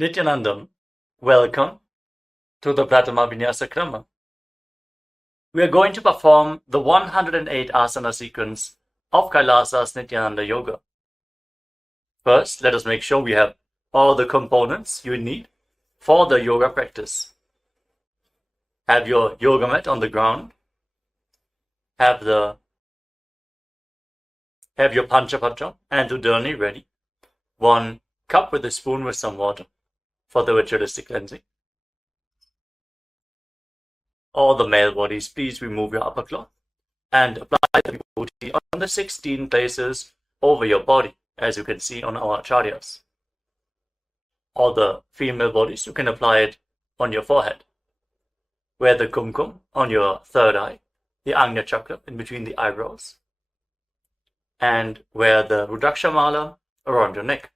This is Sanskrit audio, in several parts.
Nithyanandam, welcome to the Prathama Vinyasa Krama. We are going to perform the 108 Asana sequence of KAILASA's Nithyananda Yoga. First, let us make sure we have all the components you need for the yoga practice. Have your yoga mat on the ground. Have your Panchapatra and Udani ready. 1 cup with a spoon with some water for the ritualistic cleansing. All the male bodies, please remove your upper cloth and apply the vibhuti on the 16 places over your body, as you can see on our acharyas. All the female bodies, you can apply it on your forehead. Wear the kumkum on your third eye, the Agnya chakra in between the eyebrows, and wear the Rudraksha mala around your neck.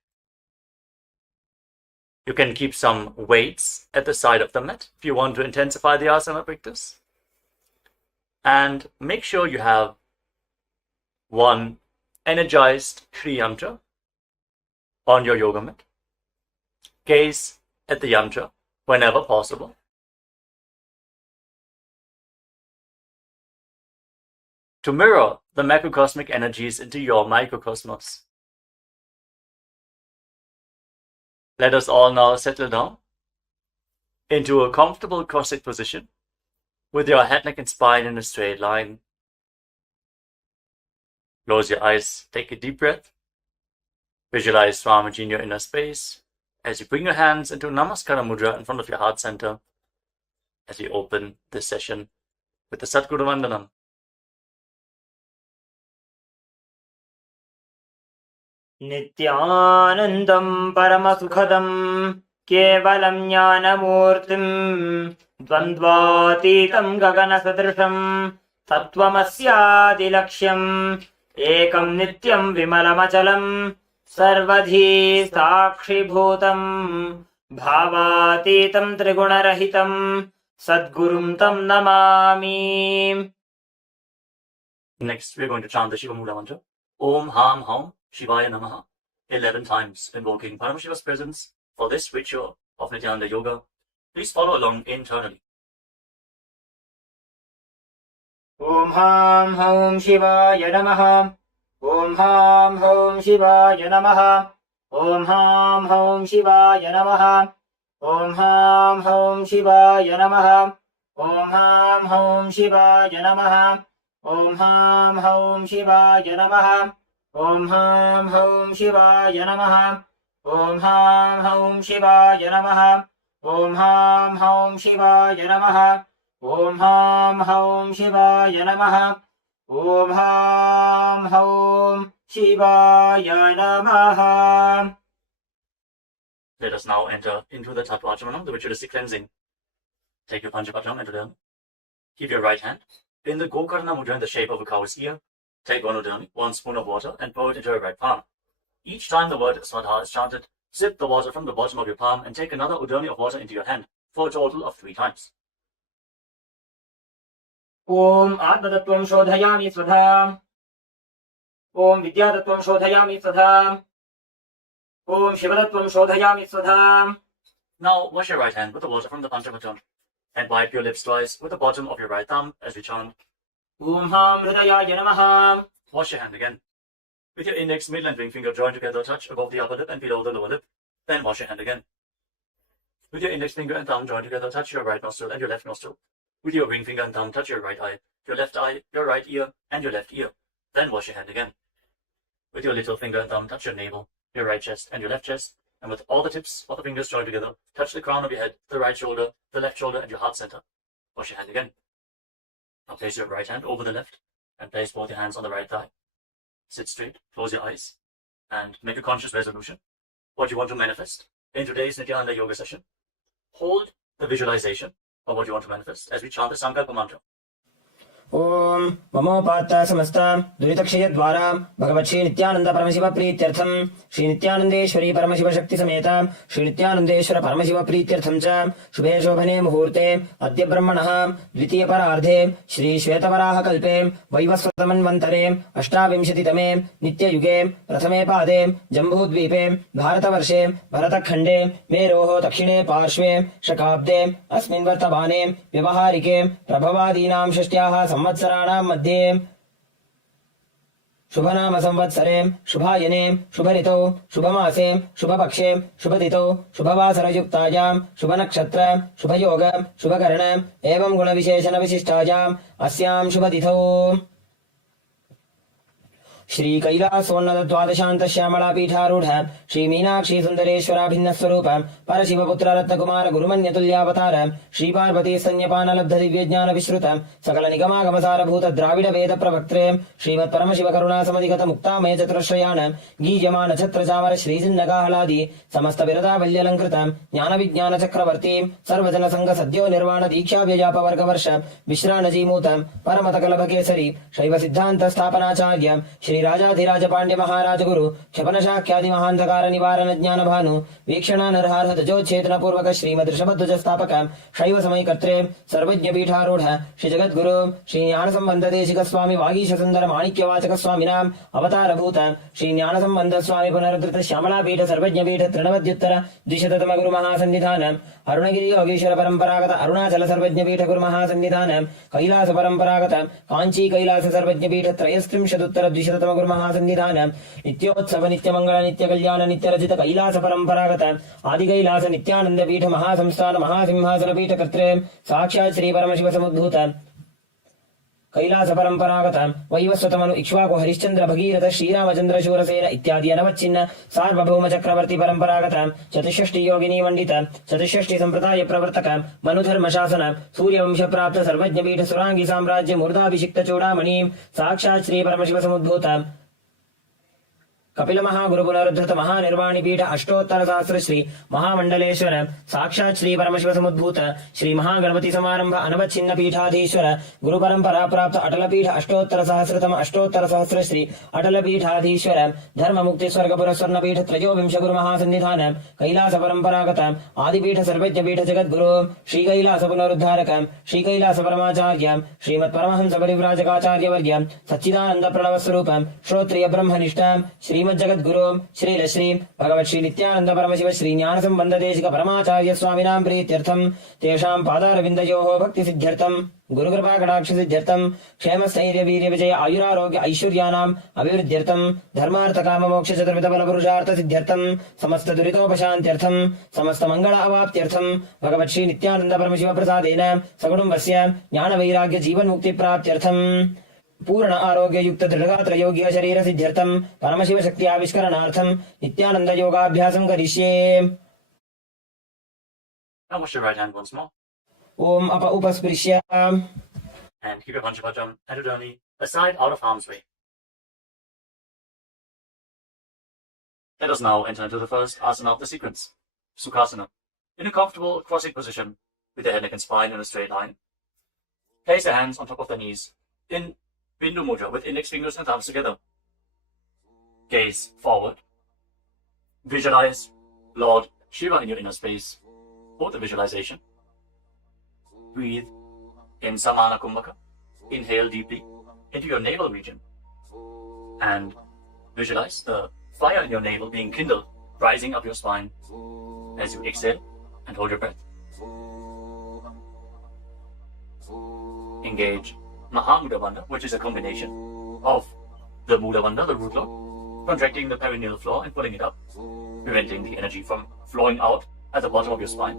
You can keep some weights at the side of the mat if you want to intensify the asana practice. And make sure you have 1 energized Shri Yantra on your yoga mat. Gaze at the yantra whenever possible. To mirror the macrocosmic energies into your microcosmos. Let us all now settle down into a comfortable cross-legged position with your head, neck and spine in a straight line. Close your eyes, take a deep breath. Visualize Swamiji in your inner space as you bring your hands into Namaskara Mudra in front of your heart center as we open this session with the Satguru Vandanam. Nithyanandam Paramasukhadam Kevalam Jnanamurtim Dvandvatitam Gaganasadrisham Tattvamasyaadi Lakshyam Ekam Nityam Vimalamachalam Sarvadhi Sakshibhutam Bhavatitam Trigunarahitam Sadgurum Tam Namami. Next, we are going to chant the Shiva Mula mantra. Om Ham Ham Shivaya Namaha 11 times, invoking Paramashiva's presence for this ritual of Nithyananda Yoga. Please follow along internally. Om Ham Ham Shivaya Namaha. Om Ham Ham Shivaya Namaha. Om Ham Ham Shivaya Namaha. Om Ham Ham Shivaya Namaha. Om Ham Ham Shivaya Namaha. Om Ham Ham Shivaya Namaha. Om Ham Ham Shivaya Namaha. Om Ham Ham Shivaya Namaha. Om Ham Ham Shivaya Namaha. Om Ham Ham Shivaya Namaha. Om Ham Ham Shivaya Namaha. Let us now enter into the Tattvachamanam, the ritualistic cleansing. Take your Panchapatram and Udani. Keep your right hand in the Gokarna Mudra in the shape of a cow's ear. Take 1 Udani, 1 spoon of water, and pour it into your right palm. Each time the word Swadha is chanted, sip the water from the bottom of your palm and take another Udani of water into your hand, for a total of 3 times. Om Atmatattvam Shodhayami Swadha. Om Vidyatattvam Shodhayami Swadha. Om Shivatattvam Shodhayami Swadha. Now wash your right hand with the water from the Panchapatram and wipe your lips twice with the bottom of your right thumb as we chant. Om Ham Hridayaya Namaha. Wash your hand again. With your index, middle and ring finger joined together, touch above the upper lip and below the lower lip. Then wash your hand again. With your index finger and thumb joined together, touch your right nostril and your left nostril. With your ring finger and thumb, touch your right eye, your right ear, and your left ear. Then wash your hand again. With your little finger and thumb, touch your navel, your right chest, and your left chest. And with all the tips of the fingers joined together, touch the crown of your head, the right shoulder, the left shoulder, and your heart center. Wash your hand again. Now place your right hand over the left and place both your hands on the right thigh. Sit straight, close your eyes, and make a conscious resolution. What you want to manifest in today's Nithyananda Yoga session. Hold the visualization of what you want to manifest as we chant the Sankalpa mantra. ओम ममोपात्त समस्त दुरितक्षय द्वारा भगवत् श्री नित्यानंद परमशिव प्रीत्यर्थम श्री नित्यानंदेश्वरी परमशिव शक्ति समेत श्री नित्यानंदेश्वर परमशिव प्रीत्यर्थम च शुभे शोभने मुहूर्ते अद्य ब्रह्मणः द्वितीय परार्धे श्री श्वेतवराह कल्पे वैवस्वतमन्वन्तरे अष्टाविंशतितमे नित्ययुगे प्रथमे पादे जम्बूद्वीपे भारतवर्षे भरतखण्डे मेरोः दक्षिणे पार्श्वे शकाब्दे अस्मिन् वर्तमाने व्यवहारिके प्रभवादीनां षष्ट्याः संवत्सराणां मध्ये शुभनाम संवत्सरे शुभायने शुभऋतौ शुभमासे शुभपक्षे शुभतिथौ शुभवासरयुक्तायां शुभनक्षत्र शुभयोग शुभकर्ण एवं गुणविशेषण विशिष्टायाम् अस्यां शुभतिथौ श्री कैलासोन्नत द्वादशांत श्यामला पीठारूढ़ श्री मीनाक्षी सुंदरेश्वरा भिन्न स्वरूप परशिवपुत्र रत्नकुमार गुरुमन्यतुल्यावतार श्री पार्वती स्तन्यपान लब्ध दिव्य ज्ञान विश्रुत सकल निगमागम सारभूत द्राविड वेद प्रवक्त्रे श्रीमत् परमशिव करुणा समधिगत मुक्तामय चतुरश्रयान गीयमान छत्र चामर श्री जिन्नकाहलादि समस्त बिरदावल्यलंकृत ज्ञान विज्ञान चक्रवर्ती सर्वजन संघ सद्यो निर्वाण दीक्षा व्यजाप वर्ग वर्ष विश्राणजीमूत परमत कलभ केसरी शैव सिद्धांत स्थापनाचार्य श्री राजाधिराज पांड्य महाराज गुरु क्षपन शाख्यादि महांधकार निवारण ज्ञान भानु वीक्षणा नरहार ध्वजोच्छेदन पूर्वक श्रीमद ऋषभध्वज स्थापक शैव समय कर्त्रे सर्वज्ञ पीठारूढ़ श्री जगद्गुरु श्री ज्ञान संबंध देशिक स्वामी वागीश सुंदर माणिक्य वाचक स्वामिनाम अवतार भूत श्री ज्ञान संबंध स्वामी पुनरुद्धृत श्यामला पीठ सर्वज्ञ पीठ तृणवद्युत्तर द्विशततम गुरु महासन्निधान अरुणगिरि योगीश्वर परंपरागत अरुणाचल सर्वज्ञ पीठ गुरु महासन्निधान कैलास परंपरागत कांची कैलास सर्वज्ञ पीठ त्रयस्त्रिंशदुत्तर द्विशततम गुरु महासन्निधान नित्योत्सव नित्य मंगल नित्य कल्याण नित्य रचित कैलास परंपरागत आदि कैलास नित्यानंद पीठ महासंस्थान महासिंहासन पीठ कर्त्रे साक्षात् श्री परमशिव समुद्भूत कैलास परंपरागत वैवस्वतमनु इक्ष्वाकु हरिश्चंद्र भगीरथ श्रीरामचंद्र शूरसेन इत्यादि अनवच्छिन्न सार्वभौम चक्रवर्ती परंपरागत चतुष्षष्टि योगिनी मंडित चतुष्षष्टि संप्रदाय प्रवर्तक मनुधर्म शासन सूर्यवंश प्राप्त सर्वज्ञ पीठ सुरांगी साम्राज्य मूर्धाभिषिक्त चूड़ामणि साक्षात् श्री परमशिव समुद्भूत कपिल महागुरु पुनरुद्धृत महानिर्वाणी पीठ अष्टोत्तर सहस्र श्री महामंडलेश्वर साक्षात् श्री परमशिव समुद्भूत श्री महागणपति समारंभ अनवच्छिन्न पीठाधीश्वर गुरु परंपरा प्राप्त अटल पीठ अष्टोत्तर सहस्र श्री अटल पीठाधीश्वर धर्म मुक्ति स्वर्गपुर स्वर्ण पीठ त्रयोविंश गुरु महासन्निधान कैलास परंपरागत आदिपीठ सर्वज्ञ पीठ जगद्गुरु श्री कैलास पुनरुद्धारक श्री कैलास परमाचार्य श्रीमत् परमहंस परिव्राजकाचार्य वर्य सच्चिदानंद प्रणव स्वरूप श्रोत्रिय ब्रह्मनिष्ठ श्री जगद्गुरु श्री श्री भगवत् श्री नित्यानंद परमशिव श्री ज्ञान संबंध देशिक परमाचार्य स्वामिनां प्रीत्यर्थम तेषां पादारविन्दयोः भक्ति सिद्ध्यर्थम गुरु कृपा कटाक्ष सिद्ध्यर्थम क्षेम स्थैर्य वीर्य विजय आयुरारोग्य ऐश्वर्यानाम् अभिवृद्ध्यर्थम धर्मार्थ काम मोक्ष चतुर्विध बल पुरुषार्थ सिद्ध्यर्थम समस्त दुरितोपशान्त्यर्थम समस्त मंगल अवाप्त्यर्थम भगवत् श्री नित्यानंद परमशिव प्रसादेन सकुटुम्बस्य ज्ञान वैराग्य जीवन मुक्ति प्राप्त्यर्थम पूर्ण आरोग्य युक्त दृढ़गात्र योग्य शरीर सिद्ध्यर्थम परमशिव शक्ति आविष्करणार्थम नित्यानंद योगाभ्यासं करिष्ये। Now wash your right hand once more. ओम अप उपस्पृश्य And keep your Panchapajam and Udani aside out of harm's way. Let us now enter into the first asana of the sequence, Sukhasana. In a comfortable crossing position with the head, neck and spine in a straight line. Place your hands on top of the knees in Bindu Mudra with index fingers and thumbs together. Gaze forward. Visualize Lord Shiva in your inner space. Hold the visualization. Breathe in Samana Kumbhaka. Inhale deeply into your navel region. And visualize the fire in your navel being kindled, rising up your spine as you exhale and hold your breath. Engage Mahamudra Bandha, which is a combination of the Mula Bandha, the root lock, contracting the perineal floor and pulling it up, preventing the energy from flowing out at the bottom of your spine.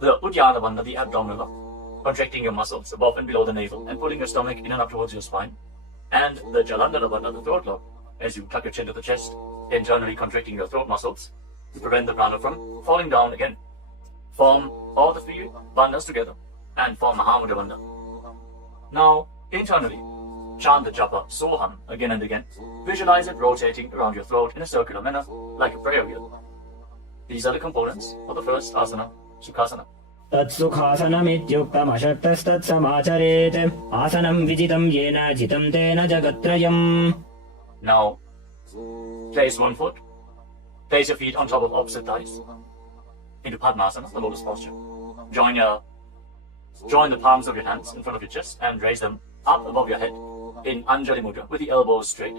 The Uddiyana Bandha, the abdominal lock, contracting your muscles above and below the navel and pulling your stomach in and up towards your spine. And the Jalandhara Bandha, the throat lock, as you tuck your chin to the chest, internally contracting your throat muscles to prevent the prana from falling down again. Form all the three bandhas together and form Mahamudra Bandha. Now, internally, chant the japa Soham again and again. Visualize it rotating around your throat in a circular manner, like a prayer wheel. These are the components of the first asana, Sukhasana. तत्सुखासनमित्युक्तमशक्तस्तत्समाचरेत् आसनं विजितं येन जितं तेन जगत्त्रयम्. Now, place one foot, place your feet on top of opposite thighs, into Padmasana, the lotus posture. Join the palms of your hands in front of your chest and raise them up above your head in Anjali Mudra with the elbows straight.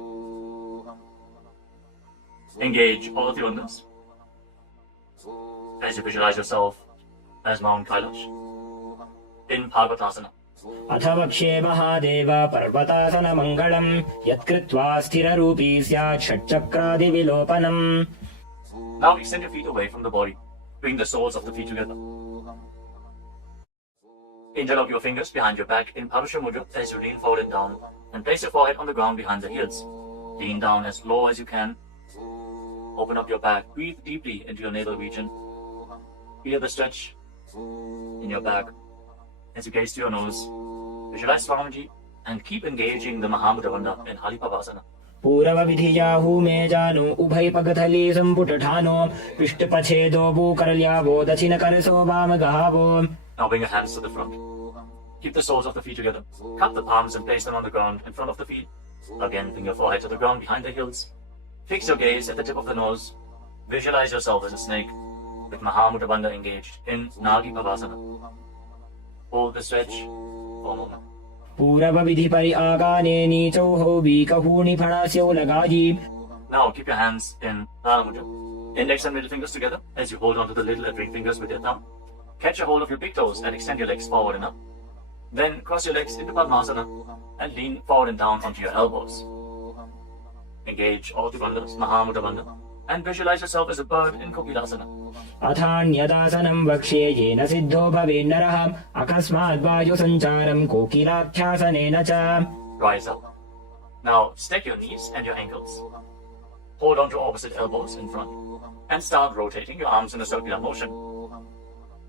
Engage all of your limbs as you visualize yourself as Mount Kailash in Parvatasana. अथ वक्ष्ये महादेव पर्वतासनमङ्गलम् यत्कृत्वा स्थिररूपी स्यात् षट्चक्रादिविलोपनम्. Now extend your feet away from the body. Bring the soles of the feet together. Interlock your fingers behind your back in Parusha Mudra as you lean forward and down, and place your forehead on the ground behind the heels. Lean down as low as you can. Open up your back. Breathe deeply into your navel region. Feel the stretch in your back. As you gaze to your nose, visualize Swamiji and keep engaging the Mahamudra Bandha in Halipavasana. पूरवविधियाहु मे जानु उभय पगथली सम्पुटठानो पृष्ठपछेदो भूकरल्यावो दक्षिणकरसो वामगहावो. Now bring your hands to the front. Keep the soles of the feet together. Cup the palms and place them on the ground in front of the feet. Again, bring your forehead to the ground behind the heels. Fix your gaze at the tip of the nose. Visualize yourself as a snake with Mahamudra Bandha engaged in Nagi Pavasana. Hold the stretch for a moment. पूरवविधि परि आगाने नीचौः वीकहूणि फणास्यौ लगायि. Now keep your hands in Prana Mudra. Index and middle fingers together as you hold onto the little and ring fingers with your thumb. Catch a hold of your big toes and extend your legs forward and up. Then cross your legs into Padmasana and lean forward and down onto your elbows. Engage all the bandhas, Mahamudra Bandha, and visualize yourself as a bird in Kokilasana. अथान्यदासनं वक्ष्ये येन सिद्धो भवेन्नरः अकस्मात् वायुसञ्चारं कोकिलाख्यासनेन च. Rise up. Now stack your knees and your ankles. Hold on to opposite elbows in front and start rotating your arms in a circular motion.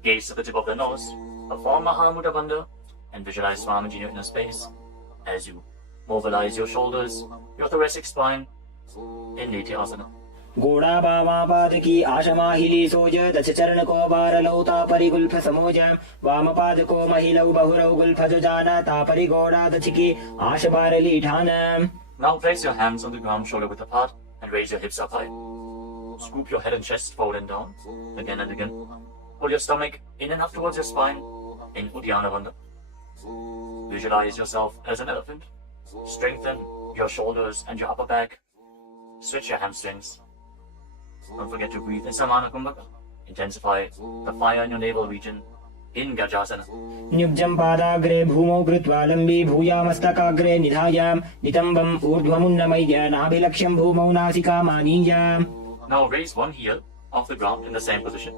Gaze to the tip of the nose, perform Mahamudra Bandha, and visualize Swamiji in your inner space as you mobilize your shoulders, your thoracic spine in Nithyananda. घोड़ा वामापादकी आशमाहिली सोज दश चरण को बारलौ तापरि गुल्फ समोज वामपाद को महिलौ बहुरौ गुल्फज जाना तापरि घोड़ा दछकी आश बारली ठान. Now place your hands on the ground shoulder width apart and raise your hips up high. Scoop your head and chest forward and down again and again. Pull your stomach in and up towards your spine in Uddiyana Bandha. Visualize yourself as an elephant. Strengthen your shoulders and your upper back. Stretch your hamstrings. Don't forget to breathe in Samana Kumbhaka. Intensify the fire in your navel region in Gajasana. न्युब्जं पादाग्रे भूमौ कृत्वा लम्बी भूयामस्तकाग्रे निधायाम नितम्बम् ऊर्ध्वमुन्नमय्य नाभिलक्ष्यं भूमौ नासिकामानीय. Now raise one heel off the ground in the same position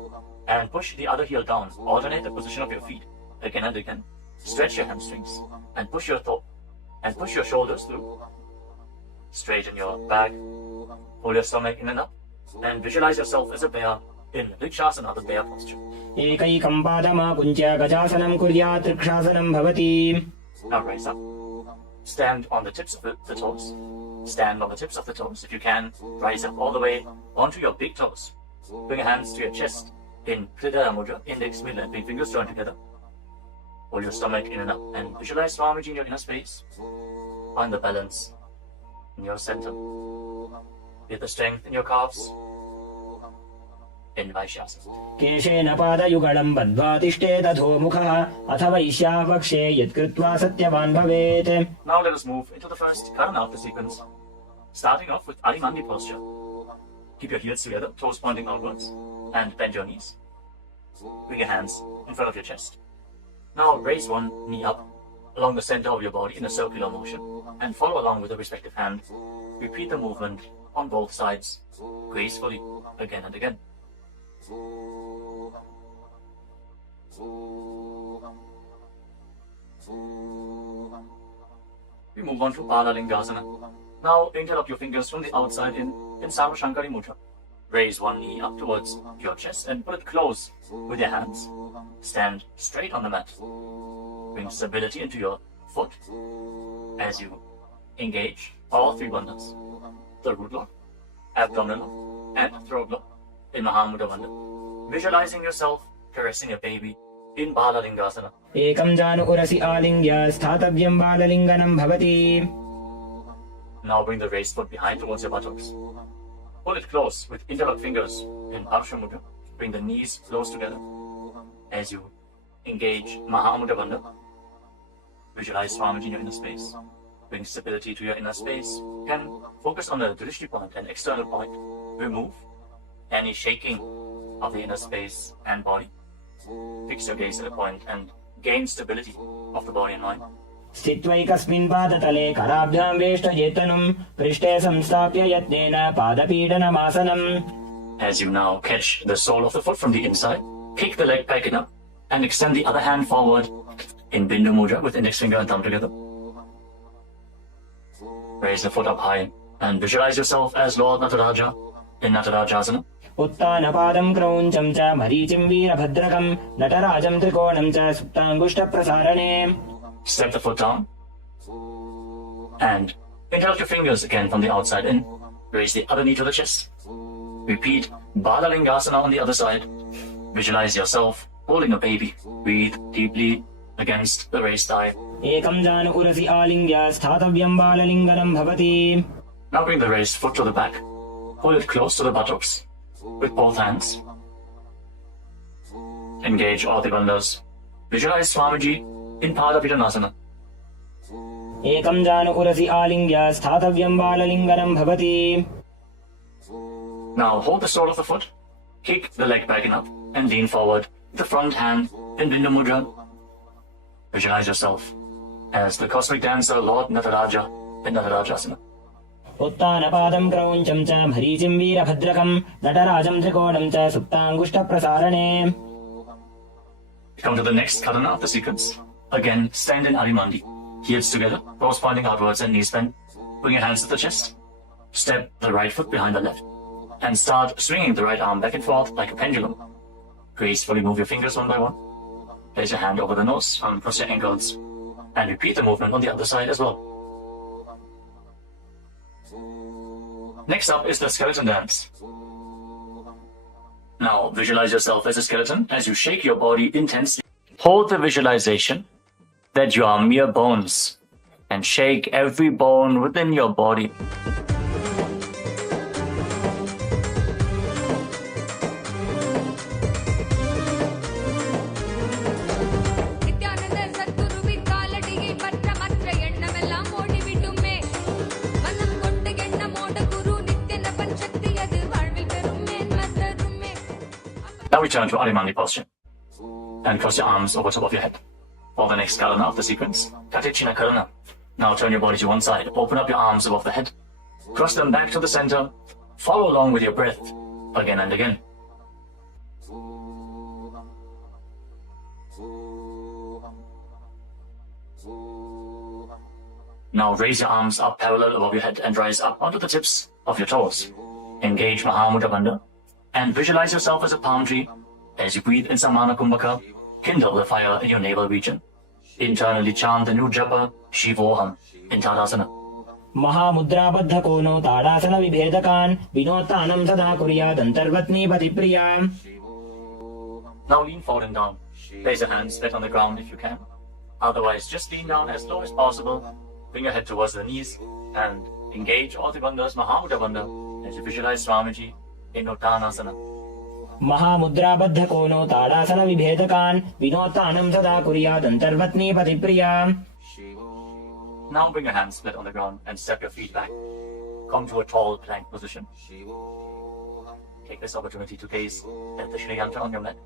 and push the other heel down. Alternate the position of your feet again and again. Stretch your hamstrings and push your shoulders through. Straighten your back. Pull your stomach in and up. And visualize yourself as a bear in Vrikshasana, the bear posture. एकैकं पादमाकुञ्च्य गजासनं कुर्यात् त्रिक्षासनं भवति. Now rise up. Stand on the tips of the toes. Stand on the tips of the toes. If you can, rise up all the way onto your big toes. Bring your hands to your chest in Hridaya Mudra, index, middle and big fingers joined together. Hold your stomach in and up and visualize Swamiji in your inner space. Find the balance in your center. Get the strength in your calves. In Vaishyasana. केशेन पादयुगलं बद्ध्वा तिष्ठेत् अधोमुखः अथ वैश्याः वक्ष्ये यत्कृत्वा सत्यवान् भवेत्. Now let us move into the first Karana of the sequence. Starting off with Arimandi posture. Keep your heels together, toes pointing outwards, and bend your knees. Bring your hands in front of your chest. Now raise one knee up along the center of your body in a circular motion and follow along with the respective hand. Repeat the movement on both sides gracefully again and again. We move on to Palalingasana. Now interlock your fingers from the outside in Sarvashankari Mudra. Raise one knee up towards your chest and put it close with your hands. Stand straight on the mat. Bring stability into your foot as you engage all three bandhas. The root lock, abdominal lock, and throat lock in Mahamudra Bandha. Visualizing yourself caressing a baby in Balalingasana. एकं जानु उरसि आलिङ्ग्य स्थातव्यं बाललिङ्गनं भवति. Now bring the raised foot behind towards your buttocks. Hold it close with interlocked fingers in Parsha Mudra. Bring the knees close together as you engage Mahamudra Bandha. Visualize Swamiji in your inner space. Bring stability to your inner space. You can focus on the drishti point, an external point. Remove any shaking of the inner space and body. Fix your gaze at a point and gain stability of the body and mind. स्थित्वैकस्मिन् पादतले कराभ्यां वेष्टयेतनुं पृष्ठे संस्थाप्य यत्नेन पादपीडनमासनम्. As you now catch the sole of the foot from the inside, kick the leg back in up and extend the other hand forward in Bindu Mudra with index finger and thumb together. Raise the foot up high and visualize yourself as Lord Nataraja in Natarajasana. उत्तानपादं क्रौञ्चं च मरीचिं वीरभद्रकं नटराजं त्रिकोणं च सुप्ताङ्गुष्ठप्रसारणे. Step the foot down and interlock your fingers again from the outside in. Raise the other knee to the chest. Repeat Balalingasana on the other side. Visualize yourself holding a baby. Breathe deeply against the raised thigh. एकं जानु उरसि आलिङ्ग्य स्थातव्यं बाललिङ्गनं भवति. Now bring the raised foot to the back. Hold it close to the buttocks with both hands. Engage all the bandhas. Visualize Swamiji in Padapidanasana. एकं जानु उरसि आलिङ्ग्य स्थातव्यं बाललिङ्गनं भवति. Now hold the sole of the foot, kick the leg back and up, and lean forward with the front hand in Bindu Mudra. Visualize yourself as the cosmic dancer Lord Nataraja in Natarajasana. उत्तानपादं क्रौञ्चं च मरीचिं वीरभद्रकं नटराजं त्रिकोणं च सुप्ताङ्गुष्ठप्रसारणे. Come to the next karana of the sequence. Again, stand in Arimandi. Heels together, toes pointing outwards and knees bent. Bring your hands to the chest. Step the right foot behind the left. And start swinging the right arm back and forth like a pendulum. Gracefully move your fingers one by one. Place your hand over the nose, uncross your ankles. And repeat the movement on the other side as well. Next up is the skeleton dance. Now visualize yourself as a skeleton as you shake your body intensely. Hold the visualization that you are mere bones and shake every bone within your body. Now return to Adimani posture and cross your arms over top of your head. For the next karana of the sequence, Katechina Karana. Now turn your body to one side, open up your arms above the head, cross them back to the center, follow along with your breath again and again. Now raise your arms up parallel above your head and rise up onto the tips of your toes. Engage Mahamudra Bandha and visualize yourself as a palm tree. As you breathe in Samana Kumbhaka, kindle the fire in your navel region. Internally chant the new japa, Shivoham, in Tadasana. महामुद्राबद्ध कोनो ताड़ासन विभेदकान् विनोत्तानं सदा कुर्यात् अन्तर्वत्नी पतिप्रिया. Now lean forward and down. Place your hands flat on the ground if you can. Otherwise, just lean down as low as possible. Bring your head towards the knees and engage all the bandhas, Mahamudra Bandha, as you visualize Swamiji in Uttanasana. महामुद्राबद्ध कोनो ताड़ासन विभेदकान् विनोत्तानं सदा कुर्यात् अन्तर्वत्नी पतिप्रिया. Now bring your hands flat on the ground and step your feet back. Come to a tall plank position. Take this opportunity to gaze at the Shri Yantra on your mat.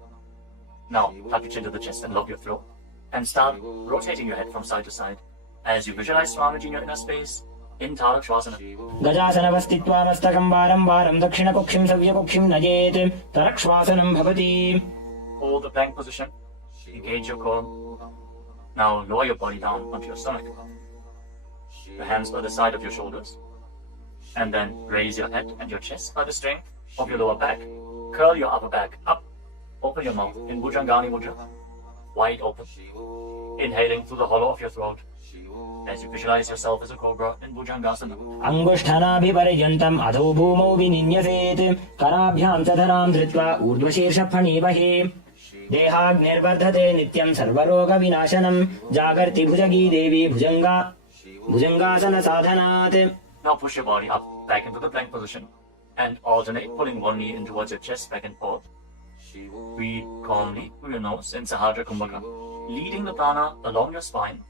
Now tuck your chin to the chest and lock your throat. And start rotating your head from side to side as you visualize Swamiji in your inner space in Tarakshvasana. गजासनवस्थित्वा मस्तकं वारं वारं दक्षिणकुक्षिं सव्यकुक्षिं नयेत् तरक्ष्वासनं भवति. Hold the plank position. Engage your core. Now lower your body down onto your stomach. Your hands by the side of your shoulders. And then raise your head and your chest by the strength of your lower back. Curl your upper back up. Open your mouth in Bhujangani Mudra. Wide open. Inhaling through the hollow of your throat as you visualize yourself as a cobra in Bhujangasana. अंगुष्ठानाभिपर्यन्तम् अधो भूमौ विनिन्यसेत् कराभ्यां च धरां धृत्वा ऊर्ध्वशीर्षफणीवहे. देहाग्निर्वर्धते नित्यं सर्वरोगविनाशनं जागर्ति भुजगी देवी भुजंगासन साधनात्. Now push your body up, back into the plank position, and alternate pulling one knee in towards your chest, back and forth. Breathe calmly through your nose in Sahasrara Kumbhaka, leading the prana along your spine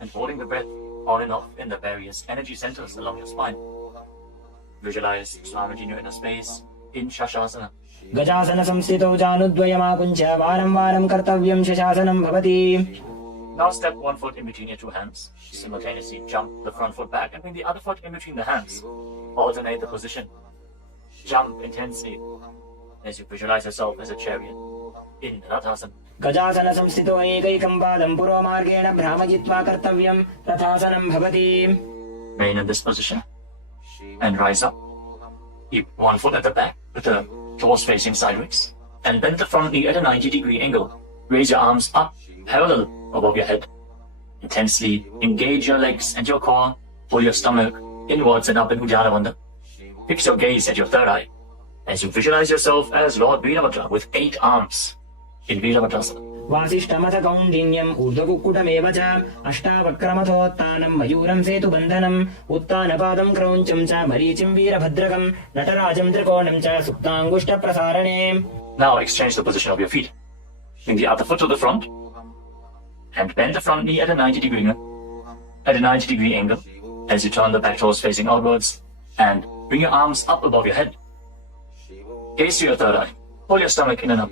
and holding the breath on and off in the various energy centers along your spine. Visualize Swamiji in your inner space in Shastasana. गजासन संस्थितौ जानुद्वयमाकुञ्च वारं वारं कर्तव्यं शशासनं भवति. Now step one foot in between your two hands. Simultaneously jump the front foot back and bring the other foot in between the hands. Alternate the position. Jump intensely as you visualize yourself as a chariot in Rathasana. गजासन संस्थितो एकैकं पादं पुरोमार्गेण भ्रामयित्वा कर्तव्यं रथासनं भवति. Remain in this position and rise up. Keep one foot at the back with the toes facing sideways and bend the front knee at a 90-degree angle. Raise your arms up parallel above your head. Intensely engage your legs and your core. Pull your stomach inwards and up in Uddiyana Bandha. Fix your gaze at your third eye as you visualize yourself as Lord Veerabhadra with 8 arms in Veerabhadrasana. वासिष्ठमथ कौण्डिन्यम् ऊर्ध्वकुक्कुटमेव च अष्टावक्रमथोत्तानं मयूरं सेतुबन्धनम् उत्तानपादं क्रौञ्चं च मरीचिं वीरभद्रकं नटराजं त्रिकोणं च सुप्ताङ्गुष्ठप्रसारणे. Now exchange the position of your feet. Bring the other foot to the front and bend the front knee at a 90-degree angle as you turn the back toes facing outwards and bring your arms up above your head. Gaze to your third eye. Pull your stomach in and up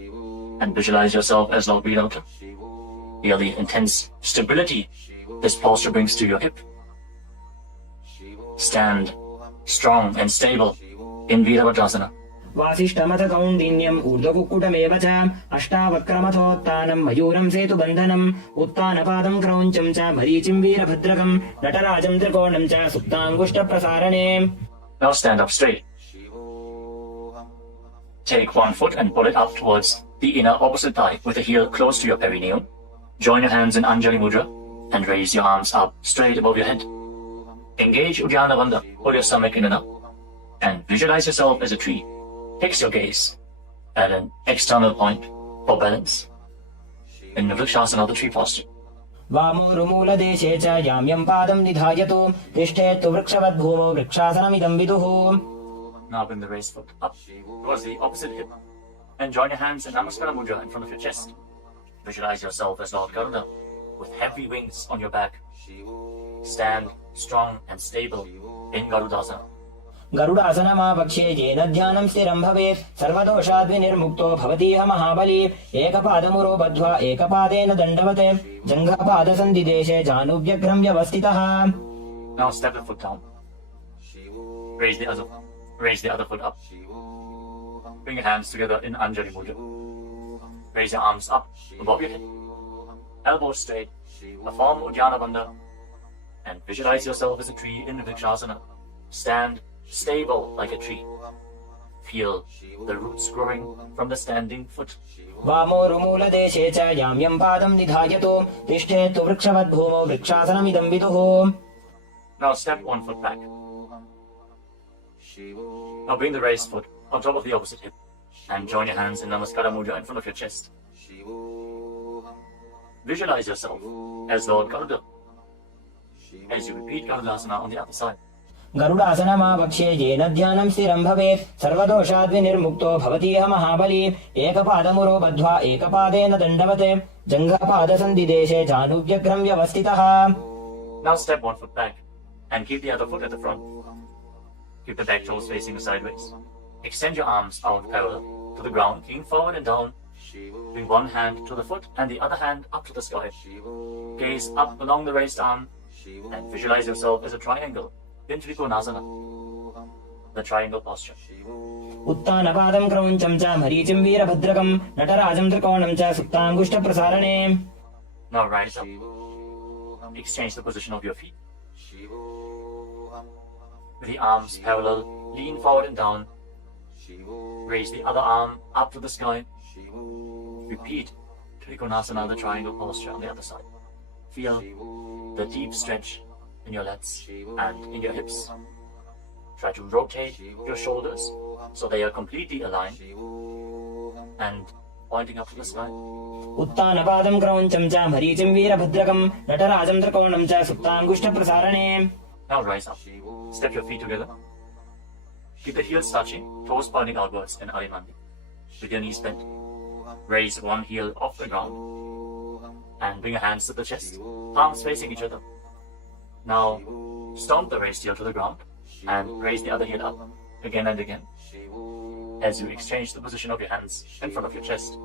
and visualize yourself as Lord Veerabhadra. Feel the intense stability this posture brings to your hip. Stand strong and stable in Veerabhadrasana. वासिष्ठमथ कौण्डिन्यम् ऊर्ध्वकुक्कुटमेव च अष्टावक्रमथोत्तानं मयूरं सेतुबन्धनम् उत्तानपादं क्रौञ्चं च मरीचिं वीरभद्रकं नटराजं त्रिकोणं च सुप्ताङ्गुष्ठप्रसारणे. Now stand up straight. Take one foot and pull it up towards the inner opposite thigh with the heel close to your perineum. Join your hands in Anjali Mudra and raise your arms up straight above your head. Engage Uddiyana Bandha. Pull your stomach in and up and visualize yourself as a tree. Fix your gaze at an external point for balance in the Vrikshasana, the tree posture. वामोरुमूलदेशे च याम्यं पादं निधायतु तिष्ठेत्तु वृक्षवद्भूमौ वृक्षासनमिदं विदुः. Now bring the raised foot up towards the opposite hip and join your hands in Namaskara Mudra in front of your chest. Visualize yourself as Lord Garuda with heavy wings on your back. Stand strong and stable in Garudasana. गरुडासनमापक्षे येन ध्यानं स्थिरं भवेत् सर्वदोषाद्विनिर्मुक्तो भवतीह महाबली. एकपादमुरो बद्ध्वा एकपादेन दण्डवत् जङ्घपादसन्धिदेशे जानुव्यग्रं व्यवस्थितः. Now step the foot down. Raise the other foot up. Bring your hands together in Anjali Mudra. Raise your arms up above your head. Elbows straight. Perform Uddiyana Bandha. And visualize yourself as a tree in Vrikshasana. Stand stable like a tree. Feel the roots growing from the standing foot. वामोरुमूलदेशे च याम्यं पादं निधायतु तिष्ठेत्तु वृक्षवद्भूमौ वृक्षासनमिदं विदुः. Now step one foot back. Now bring the raised foot on top of the opposite hip and join your hands in Namaskara Mudra in front of your chest. Visualize yourself as Lord Garuda as you repeat Garudasana on the other side. गरुडासनमापक्षे येन ध्यानं स्थिरं भवेत् सर्वदोषाद्विनिर्मुक्तो भवतीह महाबली. एकपादमुरो बद्ध्वा एकपादेन दण्डवत् जङ्घपादसन्धिदेशे जानुव्यग्रं व्यवस्थितः. Now step one foot back and keep the other foot at the front. Keep the back toes facing sideways. Extend your arms out parallel to the ground, lean forward and down. Bring one hand to the foot and the other hand up to the sky. Gaze up along the raised arm and visualize yourself as a triangle in Trikonasana, the triangle posture. उत्तानपादं क्रौञ्चं च मरीचिं वीरभद्रकं नटराजं त्रिकोणं च सुप्ताङ्गुष्ठप्रसारणे. Now rise up. Exchange the position of your feet. With the arms parallel, lean forward and down. Raise the other arm up to the sky. Repeat Trikonasana, the triangle posture on the other side. Feel the deep stretch in your lats and in your hips. Try to rotate your shoulders so they are completely aligned and pointing up to the sky. उत्तानपादं क्रौञ्चं च मरीचिं वीरभद्रकं नटराजं त्रिकोणं च सुप्ताङ्गुष्ठप्रसारणे. Now rise up. Step your feet together. Keep the heels touching, toes pointing outwards in Arimandi. With your knees bent, raise one heel off the ground and bring your hands to the chest, palms facing each other. Now stomp the raised heel to the ground and raise the other heel up again and again as you exchange the position of your hands in front of your chest.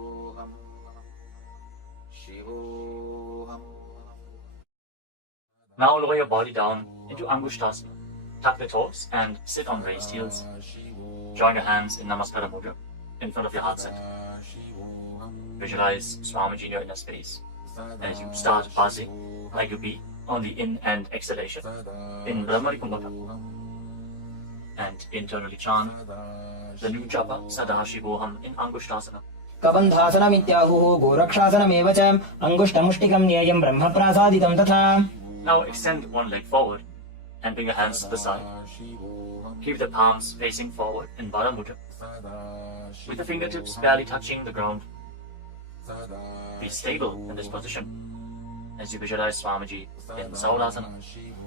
Now lower your body down into Angushtasana. Tuck the toes and sit on raised heels. Join your hands in Namaskara Mudra in front of your heart center. Visualize Swamiji in your inner space as you start buzzing like a bee on the in and exhalation in Brahmari Kumbhaka. And internally chant the new japa Sadashivoham in Angushtasana. कबन्धासनमित्याहुः गोरक्षासनमेव च अङ्गुष्ठमुष्टिकं न्येयं ब्रह्मप्रासादितं तथा. Now extend one leg forward and bring your hands to the side. Keep the palms facing forward in Baddha Mudra, with the fingertips barely touching the ground. Be stable in this position as you visualize Swamiji in Saulasana.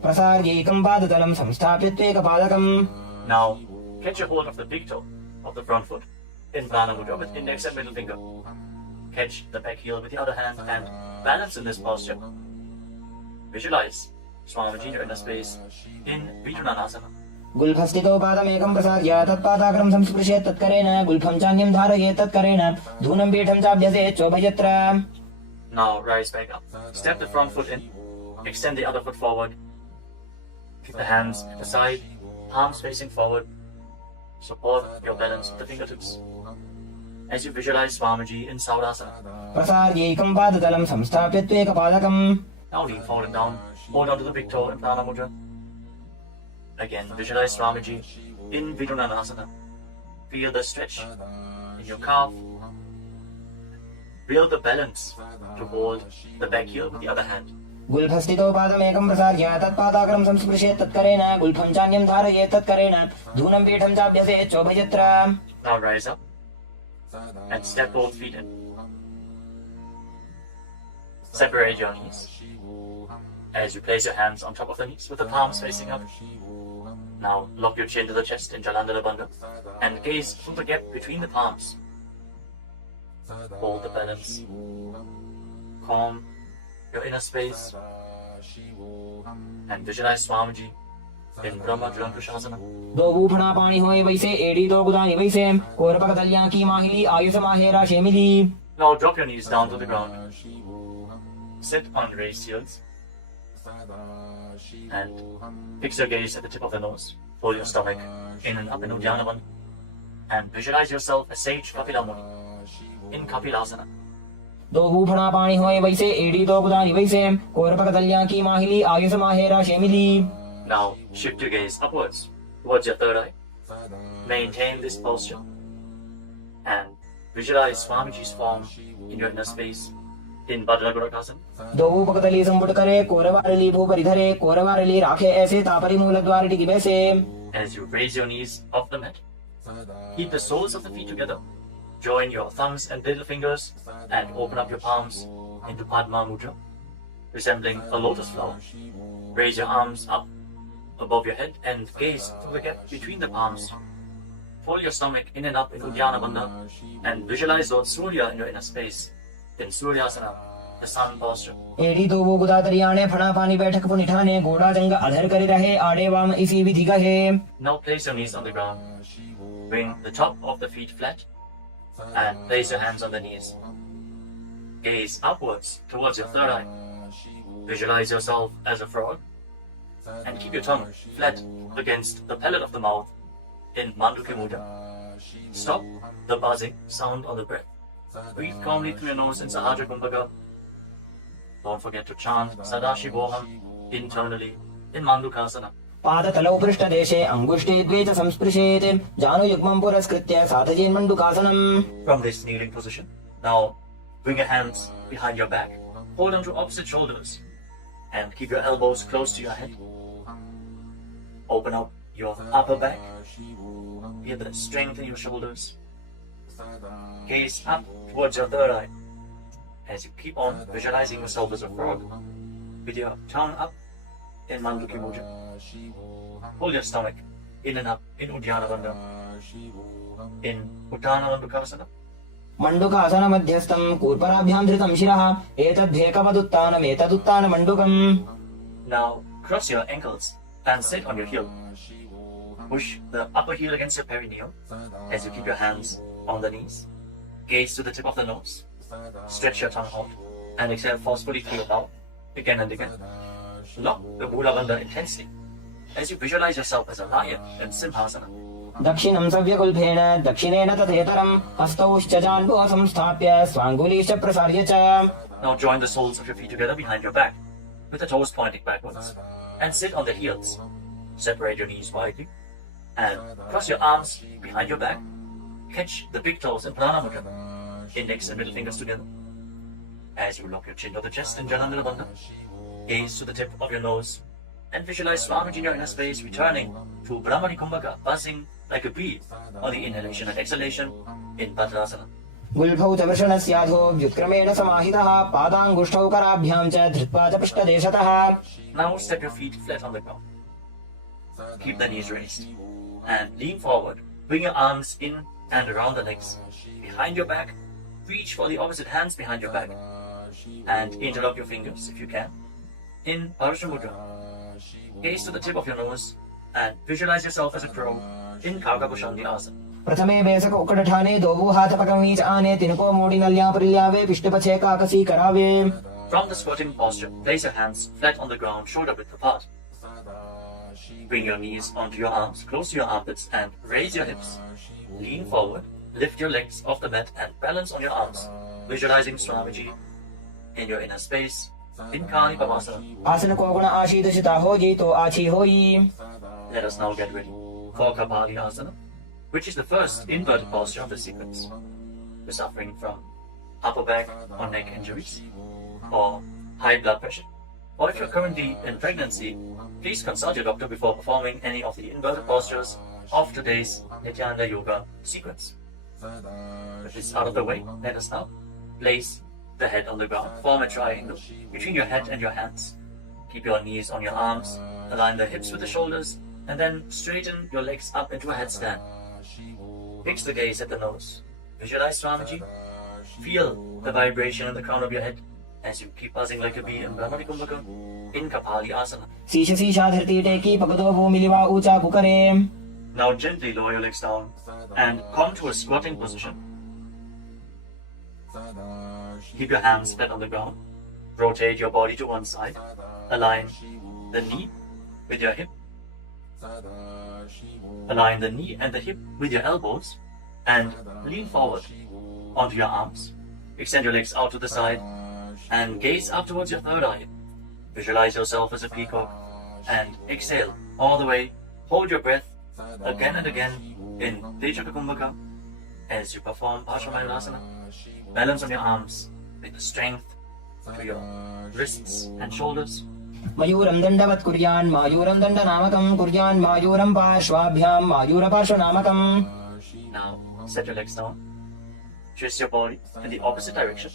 प्रसार्यैकं पादतलं संस्थाप्य त्वेकपादकम्. Now catch a hold of the big toe of the front foot in Prana Mudra with index and middle finger. Catch the back heel with the other hand and balance in this posture. Visualize Swamiji in your inner space in Vinyasa. गुल्फस्थितो पादमेकं प्रसार्य तत्पादाग्रं संस्पृशेत् तत्करेण गुल्फं चान्यं धारयेत् तत्करेण धूनं पीठं चाभ्यसेत् चोभयत्र. Now rise back up. Step the front foot in. Extend the other foot forward. Keep the hands at the side, palms facing forward. Support your balance with the fingertips as you visualize Swamiji in Saurasana. प्रसार्यैकं पादतलं संस्थाप्य त्वेकपादकम्. Now lean forward down. Hold on to the big toe in Prana Mudra. Again, visualize Swamiji in Vidunanasana. Feel the stretch in your calf. Build the balance to hold the back heel with the other hand. गुल्फस्थितो पादमेकं प्रसार्य तत्पादाग्रं संस्पृशेत् तत्करेण गुल्फं चान्यं धारयेत् तत्करेण धूनं पीठं चाभ्यसेत् चोभयत्र. Now rise up and step both feet in. Separate your knees as you place your hands on top of the knees with the palms facing up. Now lock your chin to the chest in Jalandhara Bandha and gaze through the gap between the palms. Hold the balance. Calm your inner space and visualize Swamiji in Brahma Drankushasana. दो भूफणा पाणी होए वैसे एड़ी दो गुदानी वैसे कोरपक दलियां की माहिली आयुष माहेरा शेमिली. Now drop your knees down to the ground. Sit on raised heels and fix your gaze at the tip of the nose. Pull your stomach in and up in Uddiyana Bandha and visualize yourself as Sage Kapila Muni in Kapilasana. दो भूफणा पाणी होए वैसे एड़ी दो गुदानी वैसे कोरपक दलियां की माहिली आयुष माहेरा शेमिली. Now shift your gaze upwards towards your third eye. Maintain this posture and visualize Swamiji's form in your inner space in Bhadragurakasana. दो भूपकतली संपुट करे कोरवारली भूपरिधरे कोरवारली राखे ऐसे तापरी मूल द्वार टिकी बैसे. As you raise your knees off the mat, keep the soles of the feet together. Join your thumbs and little fingers and open up your palms into Padma Mudra, resembling a lotus flower. Raise your arms up above your head and gaze through the gap between the palms. Pull your stomach in and up in Uddiyana Bandha and visualize Lord Surya in your inner space in Suryasana, the sun posture. एड़ी दो वो गुदा तरियाने फणा पानी बैठक पुनिठाने गोड़ा जंग अधर करे रहे आड़े वाम इसी विधि कहे. Now place your knees on the ground. Bring the top of the feet flat and place your hands on the knees. Gaze upwards towards your third eye. Visualize yourself as a frog and keep your tongue flat against the palate of the mouth in Manduki Mudra. Stop the buzzing sound on the breath. Breathe calmly through your nose in Sahaja Kumbhaka. Don't forget to chant Sadashivoham internally in Mandukasana. पादतलौ पृष्ठदेशे अङ्गुष्ठे द्वे च संस्पृशेत् जानुयुग्मं पुरस्कृत्य सातजेन्मण्डुकासनम्. From this kneeling position, now bring your hands behind your back. Hold on to opposite shoulders and keep your elbows close to your head. Open up your upper back. Feel the strength in your shoulders. Gaze up towards your third eye. As you keep on visualizing yourself as a frog, with your tongue up in Mandukhi Mudra. Hold your stomach in and up in Uddiyana Bandha, in Uttana Mandukasana. मंडुकासन मध्यस्थं कूर्पराभ्यां धृतं शिरः एतद्धेकवदुत्तानमेतदुत्तान मंडुकम्. Now cross your ankles and sit on your heel. Push the upper heel against your perineum as you keep your hands on the knees. Gaze to the tip of the nose. Stretch your tongue out and exhale forcefully through your mouth again and again. Lock the Mula Bandha intensely as you visualize yourself as a lion in Simhasana. दक्षिणं सव्यकुल्फेन दक्षिणेन तथेतरं हस्तौश्च जान्वो संस्थाप्य स्वाङ्गुलीश्च प्रसार्य च. Now join the soles of your feet together behind your back with the toes pointing backwards and sit on the heels. Separate your knees widely and cross your arms behind your back. Catch the big toes in Prana Mudra, index and middle fingers together. As you lock your chin to the chest in Jalandhara Bandha, gaze to the tip of your nose and visualize Swamiji in your inner space returning to Brahmani Kumbhaka, buzzing like a bee on the inhalation and exhalation in Bhadrasana. गुल्फौ च वृषणस्याधो व्युत्क्रमेण समाहितः पादाङ्गुष्ठौ कराभ्यां च धृत्वा च पृष्ठदेशतः. Now step your feet flat on the ground. Keep the knees raised and lean forward. Bring your arms in and around the legs. Behind your back, reach for the opposite hands behind your back and interlock your fingers if you can. In Parasha Mudra, gaze to the tip of your nose and visualize yourself as a crow in Kargabhushandi Asana. प्रथमे बेसक उक्कटठाने दोबू हाथ पकमी च आने तिनको मोड़ी नल्या परिल्यावे पिष्टपछे काकसी करावे. From the squatting posture, place your hands flat on the ground, shoulder width apart. Bring your knees onto your arms, close to your armpits and raise your hips. Lean forward, lift your legs off the mat and balance on your arms, visualizing Swamiji in your inner space in Kali Pavasana. आसन को गुण आशीर्षिता होई तो आछी होई. Let us now get ready for Kapali Asana, which is the first inverted posture of the sequence. You're suffering from upper back or neck injuries or high blood pressure, or if you're currently in pregnancy, please consult your doctor before performing any of the inverted postures of today's Nithyananda Yoga sequence. With this out of the way, let us now place the head on the ground, form a triangle between your head and your hands. Keep your knees on your arms, align the hips with the shoulders, and then straighten your legs up into a headstand. Fix the gaze at the nose. Visualize Swamiji. Feel the vibration in the crown of your head as you keep buzzing like a bee in Brahmani Kumbhaka in Kapali Asana. शीश शीशा धरती टेकी पगदो भूमिलिवा ऊंचा कुकरे. Now gently lower your legs down and come to a squatting position. Keep your hands flat on the ground. Rotate your body to one side. Align the knee with your hip. Align the knee and the hip with your elbows and lean forward onto your arms. Extend your legs out to the side and gaze up towards your third eye. Visualize yourself as a peacock and exhale all the way. Hold your breath again and again in Tejaka Kumbhaka as you perform Parsvamayurasana. Balance on your arms with the strength to your wrists and shoulders. मयूरं दण्डवत् कुर्यान् मायूरं दण्डनामकं कुर्यान् मायूरं पार्श्वाभ्यां मायूरपार्श्वनामकम्. Now set your legs down. Twist your body in the opposite direction.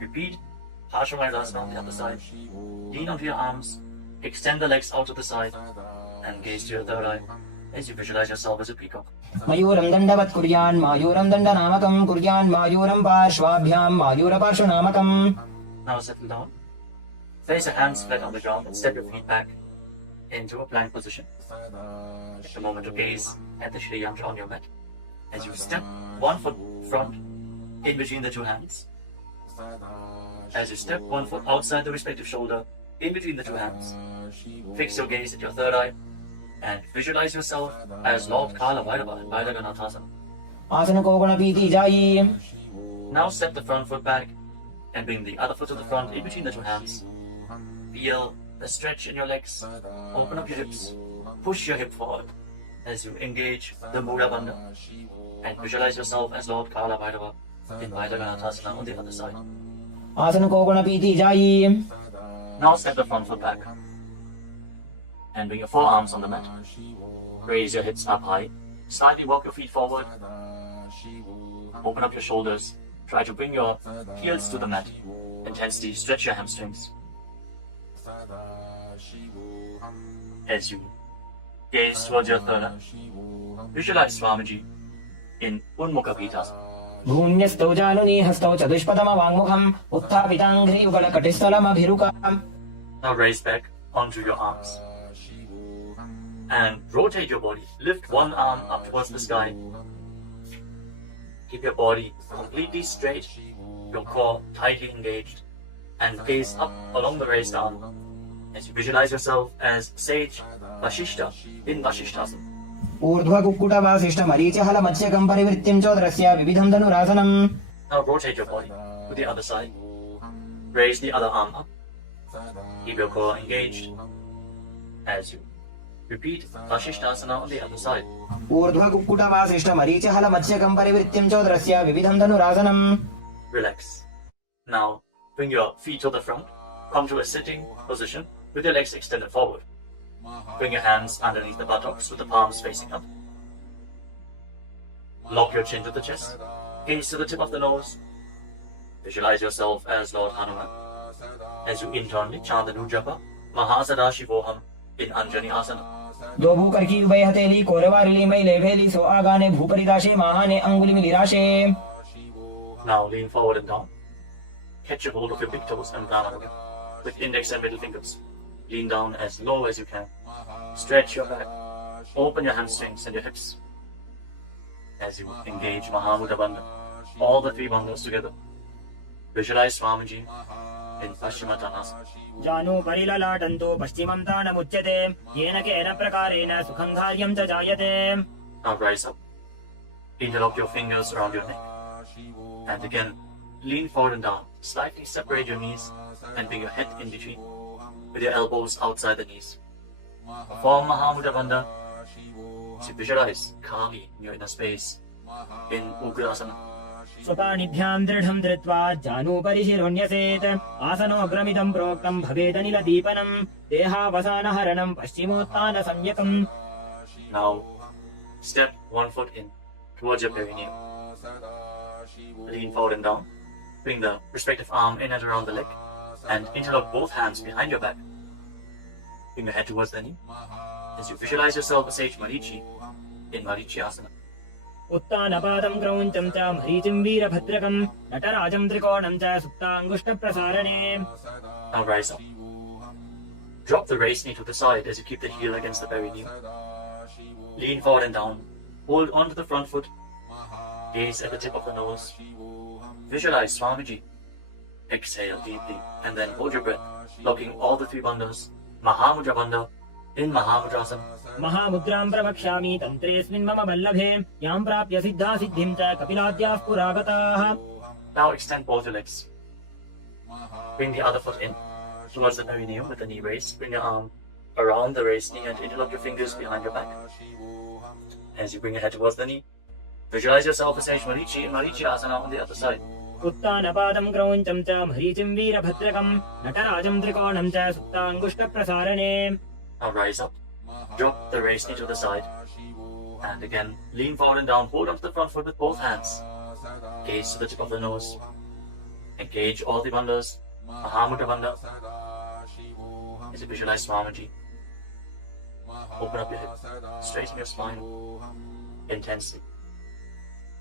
Repeat Parsvamayurasana on the other side. Lean onto your arms. Extend the legs out to the side and gaze to your third eye as you visualize yourself as a peacock. मयूरं दण्डवत् कुर्यान् मायूरं दण्डनामकं कुर्यान् मायूरं पार्श्वाभ्यां मायूरपार्श्वनामकम्. Now settle down. Place your hands flat on the ground and step your feet back into a plank position. Take a moment to gaze at the Shri Yantra on your mat as you step one foot front in between the two hands. As you step one foot outside the respective shoulder in between the two hands, fix your gaze at your third eye and visualize yourself as Lord Kala Bhairava in Bhairaganathasana. आसन को गुण पीती जाई. Now step the front foot back and bring the other foot to the front in between the two hands. Feel the stretch in your legs. Open up your hips. Push your hip forward as you engage the Mula Bandha and visualize yourself as Lord Kala Bhairava in Bhairaganathasana on the other side. आसन को गुण पीती जाई. Now step the front foot back and bring your forearms on the mat. Raise your hips up high. Slightly walk your feet forward Open up your shoulders. Try to bring your heels to the mat. Intensely stretch your hamstrings. As you gaze towards your third eye, visualize Swamiji in Unmukha Pīఠāsana. भून्यस्तौ जानुनी हस्तौ चतुष्पदमवाङ्मुखम् उत्थापिताङ्घ्रियुगलकटिस्थलमभिरुकाम्. Now raise back onto your arms and rotate your body. Lift one arm up towards the sky. Keep your body completely straight, your core tightly engaged, and gaze up along the raised arm as you visualize yourself as sage Vashishta in Vashishthasana. ऊर्ध्वकुक्कुटवासिष्ठमरीचिहलमत्स्यकम् परिवृत्तिम् चोदरस्य विविधम् धनुरासनम्. Now rotate your body to the other side. Raise the other arm up. Keep your core engaged as you repeat Vashishthasana on the other side. ऊर्ध्वकुक्कुटवासिष्ठमरीचिहलमत्स्यकम् परिवृत्तिम् चोदरस्य विविधम् धनुरासनम्. Relax. Now bring your feet to the front. Come to a sitting position with your legs extended forward. Bring your hands underneath the buttocks with the palms facing up. Lock your chin to the chest. Gaze to the tip of the nose. Visualize yourself as Lord Hanuman. As you internally chant the Nujapa, Mahasada Shivoham in Anjani Asana. दो भूकर की उभय हथेली कोरवारिली मैले भेली सो आगाने भूपरिदाशे महाने अंगुली मिलिराशे. Now lean forward and down. Catch a hold of your big toes and down again with index and middle fingers. Lean down as low as you can. Stretch your back. Open your hamstrings and your hips. As you engage Mahamudra Bandha, all the three bandhas together. Visualize Swamiji in Paschimottanasana. जानो परिललाटन्तो पश्चिमं तानमुच्यते येन केन प्रकारेण सुखं कार्यं च जायते. Now rise up. Interlock your fingers around your neck. And again, lean forward and down. Slightly separate your knees and bring your head in between with your elbows outside the knees. Form Mahamudra Bandha. So visualize Kali in your inner space in Ugrasana. स्वपाणिभ्यां दृढं धृत्वा जानुपरि शिरोन्यसेत् आसनोऽग्रमिदं प्रोक्तं भवेदनिलदीपनं देहावसानहरणं पश्चिमोत्तानसंज्ञकम्. Now step one foot in towards your perineum. Lean forward and down. Bring the respective arm in and around the leg and interlock both hands behind your back. Bring your head towards the knee as you visualize yourself as sage Marichi in Marichi Asana. उत्तानपादं क्रौञ्चं च मरीचिं वीरभद्रकं नटराजं त्रिकोणं च सुप्ताङ्गुष्ठप्रसारणे. Now rise up. Drop the raised knee to the side as you keep the heel against the perineum. Lean forward and down. Hold onto the front foot. Gaze at the tip of the nose. Visualize Swamiji. Exhale deeply and then hold your breath, locking all the three bandhas. Mahamudra Bandha in Mahamudrasana. महामुद्रां प्रवक्ष्यामि तन्त्रेऽस्मिन् मम वल्लभे यां प्राप्य सिद्धा सिद्धिं च कपिलाद्याः पुरागताः. Now extend both your legs. Bring the other foot in towards the perineum with the knee raised. Bring your arm around the raised knee and interlock your fingers behind your back. As you bring your head towards the knee, visualize yourself as sage Marichi in Marichi Asana on the other side. उत्तानपादं क्रौञ्चं च मरीचिं वीरभद्रकं नटराजं त्रिकोणं च सुप्ताङ्गुष्ठप्रसारणे. Now rise up. Drop the raised knee to the side. And again, lean forward and down. Hold onto the front foot with both hands. Gaze to the tip of the nose. Engage all the bandhas. Mahamudra Bandha. As you visualize Swamiji. Open up your hip. Straighten your spine. Intensely.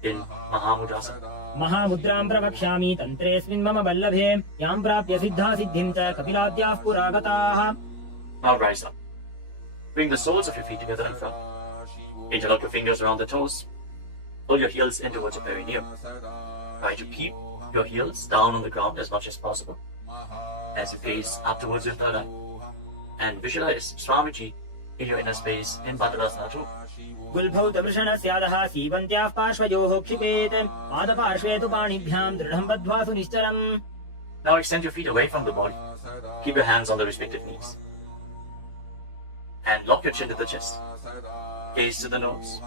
In Mahamudrasana. महामुद्रां प्रवक्ष्यामि तन्त्रेऽस्मिन् मम वल्लभे यां प्राप्य सिद्धा सिद्धिं च कपिलाद्याः पुरागताः. Now rise up. Bring the soles of your feet together in front. Interlock your fingers around the toes. Pull your heels in towards your perineum. Try to keep your heels down on the ground as much as possible. As you gaze up towards your third eye. And visualize Swamiji in your inner space in Bhadrasana too. गुल्भौ दर्शनस्यादः सीवन्त्याः पार्श्वयोः क्षिपेत् पादपार्श्वे तु पाणिभ्यां दृढं बद्ध्वा सुनिश्चरम्. Now extend your feet away from the body. Keep your hands on the respective knees. And lock your chin to the chest. Gaze to the nose.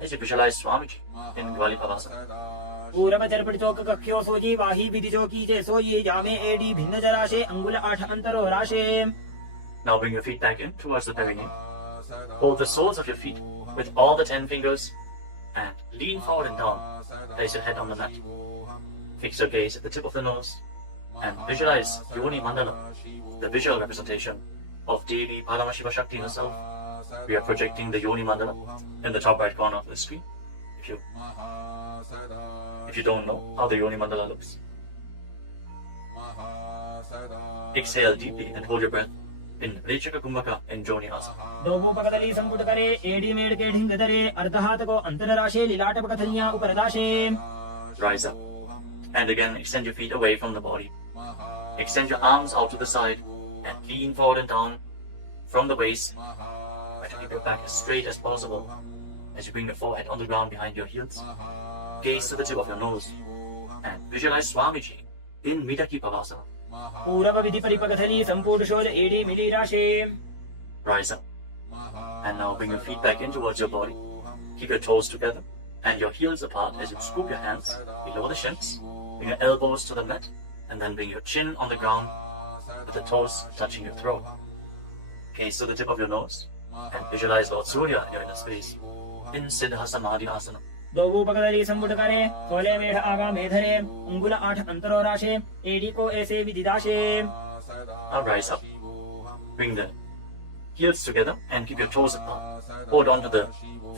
As you visualize Swamiji in Gvalipavasana. पूरवचर्पटिचोककक्ष्यो sooji वाही विधिचोकी चे सोयी जामे एडी भिन्न जराशे अंगुल 8 अंतरो राशे. Now bring your feet back in towards the perineum. Hold the soles of your feet with all the 10 fingers and lean forward and down. place your head on the mat. Fix your gaze at the tip of the nose and visualize Yoni Mandala, the visual representation of Devi Paramashiva Shakti herself. We are projecting the Yoni Mandala in the top right corner of the screen. If you don't know how the Yoni Mandala looks, exhale deeply and hold your breath in Rechaka Kumbhaka and Joni Asana. दोभूपकदली संपुट करे एडी मेड के ढिंग दरे अर्धहात को अंतरराशे लीलाट पकथलियां उपरदाशे. Rise up and again extend your feet away from the body. Extend your arms out to the side and lean forward and down from the waist. Try to keep your back as straight as possible as you bring your forehead on the ground behind your heels. Gaze to the tip of your nose and visualize Swamiji in Midaki Pavasana. पूरव विधि परिपकथली संपूर्ण शोध एडी मिली राशे. Rise up and now bring your feet back in towards your body. Keep your toes together and your heels apart as you scoop your hands below the shins. Bring your elbows to the mat and then bring your chin on the ground with the toes touching your throat. Gaze to the tip of your nose and visualize Lord Surya in your inner space in Siddha Samadhi Asana. दोभूपकदली संपुट करे कोले मेढ़ आगा मेधरे अंगुल 8 अंतरो राशे एडी को ऐसे विदिदाशे. Now rise up. Bring the heels together and keep your toes apart. Hold on to the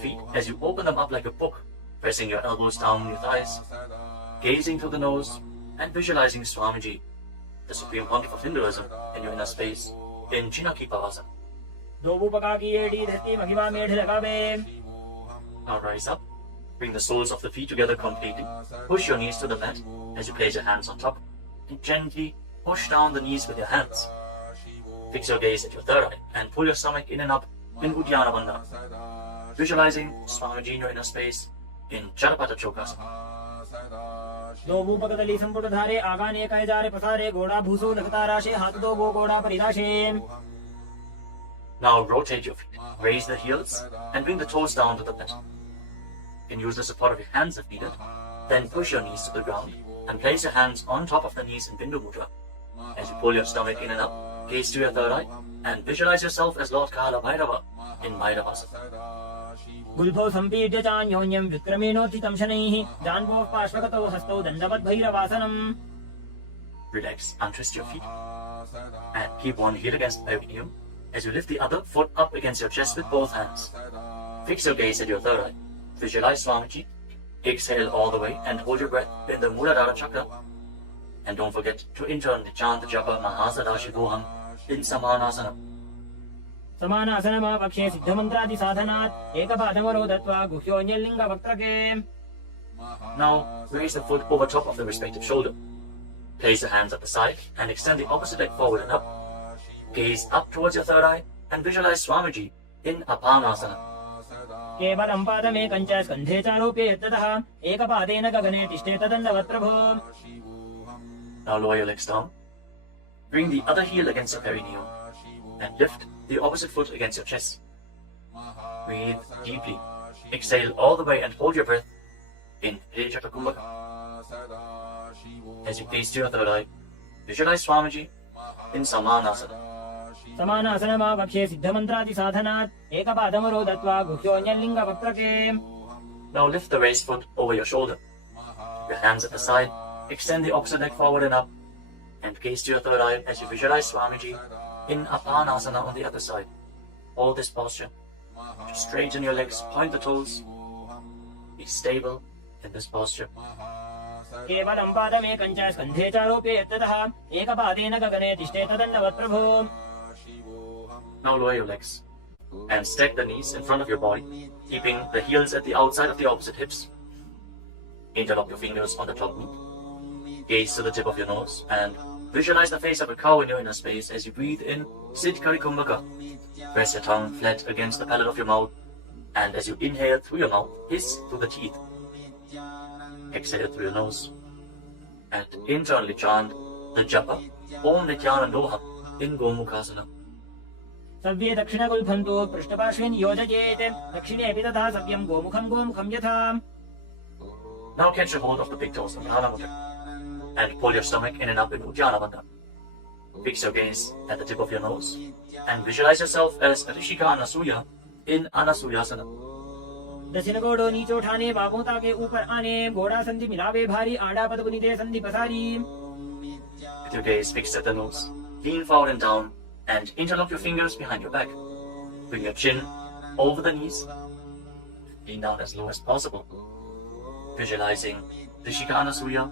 feet as you open them up like a book, pressing your elbows down on your thighs, gazing through the nose and visualizing Swamiji, the Supreme Pontiff of Hinduism, in your inner space in Chinaki Pavasana. दोभूपका की एडी धरती महिमा मेढ़ लगावे. Now rise up. Bring the soles of the feet together completely. Push your knees to the mat as you place your hands on top. And gently push down the knees with your hands. Fix your gaze at your third eye and pull your stomach in and up in Uddiyana Bandhana. Visualizing Swamiji in your inner space in Charapata Chokasana. दोभूपकदली संपुट धारे आगा ने कहे जारे पसारे घोड़ा भूसो लगता राशे हाथ दो गो घोड़ा परिदाशे. Now rotate your feet. Raise the heels and bring the toes down to the mat. You can use the support of your hands if needed. Then push your knees to the ground and place your hands on top of the knees in Bindu Mudra. As you pull your stomach in and up, gaze to your third eye and visualize yourself as Lord Kala Bhairava in Bhairavasana. गुल्फो संपीड्य चान्योन्यं विक्रमेणोत्थितं शनैः जान्वोः पार्श्वगतौ हस्तौ दण्डवद् भैरवासनम्. Relax, untwist your feet and keep one heel against the perineum as you lift the other foot up against your chest with both hands. Fix your gaze at your third eye. Visualize Swamiji. Exhale all the way and hold your breath in the Muladhara Chakra. And don't forget to internally chant the japa Mahasadaशिवोऽहम् in Samanasana. समानासनमा पक्षे सिद्धमन्त्रादि साधनात् एकपादमरो दत्वा गुह्योऽन्यलिङ्ग वक्त्रके. Now raise the foot over top of the respective shoulder. Place your hands at the side and extend the opposite leg forward and up. Gaze up towards your third eye and visualize Swamiji in Apanasana. केवलं पादमेकं च स्कन्धे चारोप्य यत्ततः एकपादेन गगने तिष्ठे तदण्डवत् प्रभो. Now lower your legs down. Bring the other heel against your perineum and lift the opposite foot against your chest. Breathe deeply. Exhale all the way and hold your breath in Rejaka Kumbhaka. As you gaze to your third eye, visualize Swamiji in Samanasana. समानासनमा पक्षे सिद्धमन्त्रादि साधनात् एकपादमरो दत्वा गुह्योऽन्यलिङ्ग वक्त्रके. Now lift the raised foot over your shoulder. Your hands at the side. Extend the opposite leg forward and up. And gaze to your third eye as you visualize Swamiji in Apanasana on the other side. Hold this posture. Just straighten your legs, point the toes. Be stable in this posture. केवलं पादमेकं च स्कन्धे चारोप्य यत्ततः एकपादेन गगने तिष्ठे तदण्डवत् प्रभो. Now lower your legs and stack the knees in front of your body, keeping the heels at the outside of the opposite hips. Interlock your fingers on the top knee. Gaze to the tip of your nose and visualize the face of a cow in your inner space as you breathe in Siddhkari Kumbhaka. Press your tongue flat against the palate of your mouth, and as you inhale through your mouth, hiss through the teeth. Exhale through your nose and internally chant the japa Om Nithyananda Yoga in Gomukhasana. सव्ये दक्षिणगुल्फन्तो पृष्ठपार्श्वे नियोजयेत् दक्षिणेऽपि तथा सव्यं गोमुखं यथा. Now catch a hold of the big toes of Prana Mudra and pull your stomach in and up in Uddiyana Bandhana. Fix your gaze at the tip of your nose and visualize yourself as Rishika Anasuya in Anasuyasana. दक्षिण घोड़ो नीचे उठाने बाहों ताके ऊपर आने घोड़ा संधि मिलावे भारी आड़ा पद पुनीते संधि पसारी With your gaze fixed at the nose, lean forward and down and interlock your fingers behind your back. Bring your chin over the knees. Lean down as low as possible. Visualizing the Shika Anasuya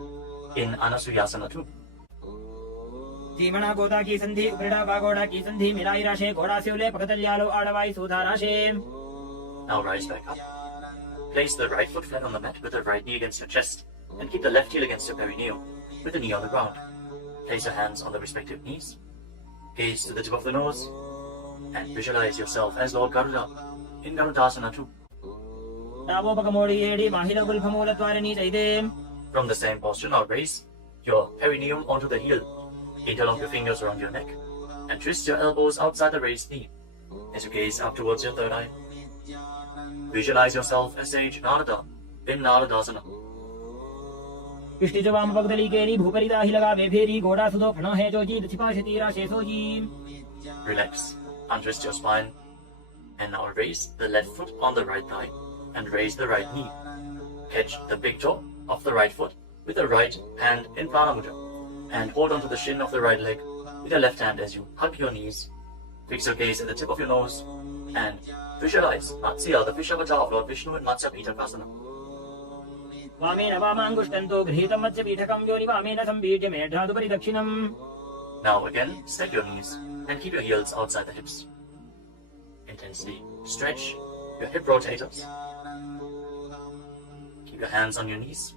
in Anasuyasana 2. धीमणा Goda की संधि उपरिड़ा बागोड़ा की संधि मिलाई राशे घोड़ा से उले पकतल्यालो आड़वाई सुधा राशे Now rise back up. Place the right foot flat on the mat with the right knee against your chest and keep the left heel against your perineum with the knee on the ground. Place your hands on the respective knees. Gaze to the tip of the nose and visualize yourself as Lord Garuda in Garudasana 2. डाबो पकमोड़ी एड़ी माहिला गुल्फमूल द्वारणी चैदे From the same posture, now raise your perineum onto the heel. Interlock your fingers around your neck and twist your elbows outside the raised knee as you gaze up towards your third eye. Visualize yourself as Sage Narada in Naradasana. पिष्टि जो वाम पगदली केरी भूपरी दाही लगा वे फेरी घोड़ा सुधो फणो है जो जी छिपाशती राशे sooji Relax, untwist your spine and now raise the left foot on the right thigh and raise the right knee. Catch the big toe of the right foot with the right hand in Prana Mudra and hold onto the shin of the right leg with your left hand as you hug your knees. Fix your gaze at the tip of your nose and visualize Matsya, the fish avatar of Lord Vishnu in Matsya Pitakasana. वामेन वामाङ्गुष्टन्तो गृहीतं मत्स्य पीठकं योनि वामेन संबीड्य मेढ्रादुपरि दक्षिणम् Now again, stack your knees and keep your heels outside the hips. Intensely stretch your hip rotators. Keep your hands on your knees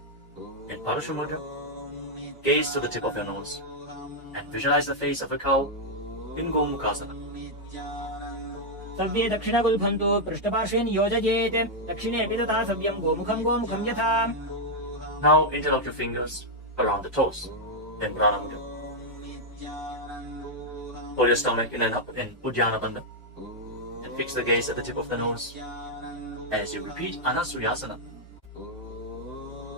in Parashumudra. Gaze to the tip of your nose and visualize the face of a cow in Gomukhasana. सव्ये दक्षिणगुल्फन्तो पृष्ठपार्श्वे नियोजयेत् दक्षिणे अपि तथा सव्यं गोमुखं यथा Now interlock your fingers around the toes in Pranamudra. Hold your stomach in Uddiyana Bandha and fix the gaze at the tip of the nose as you repeat Anasuyasana.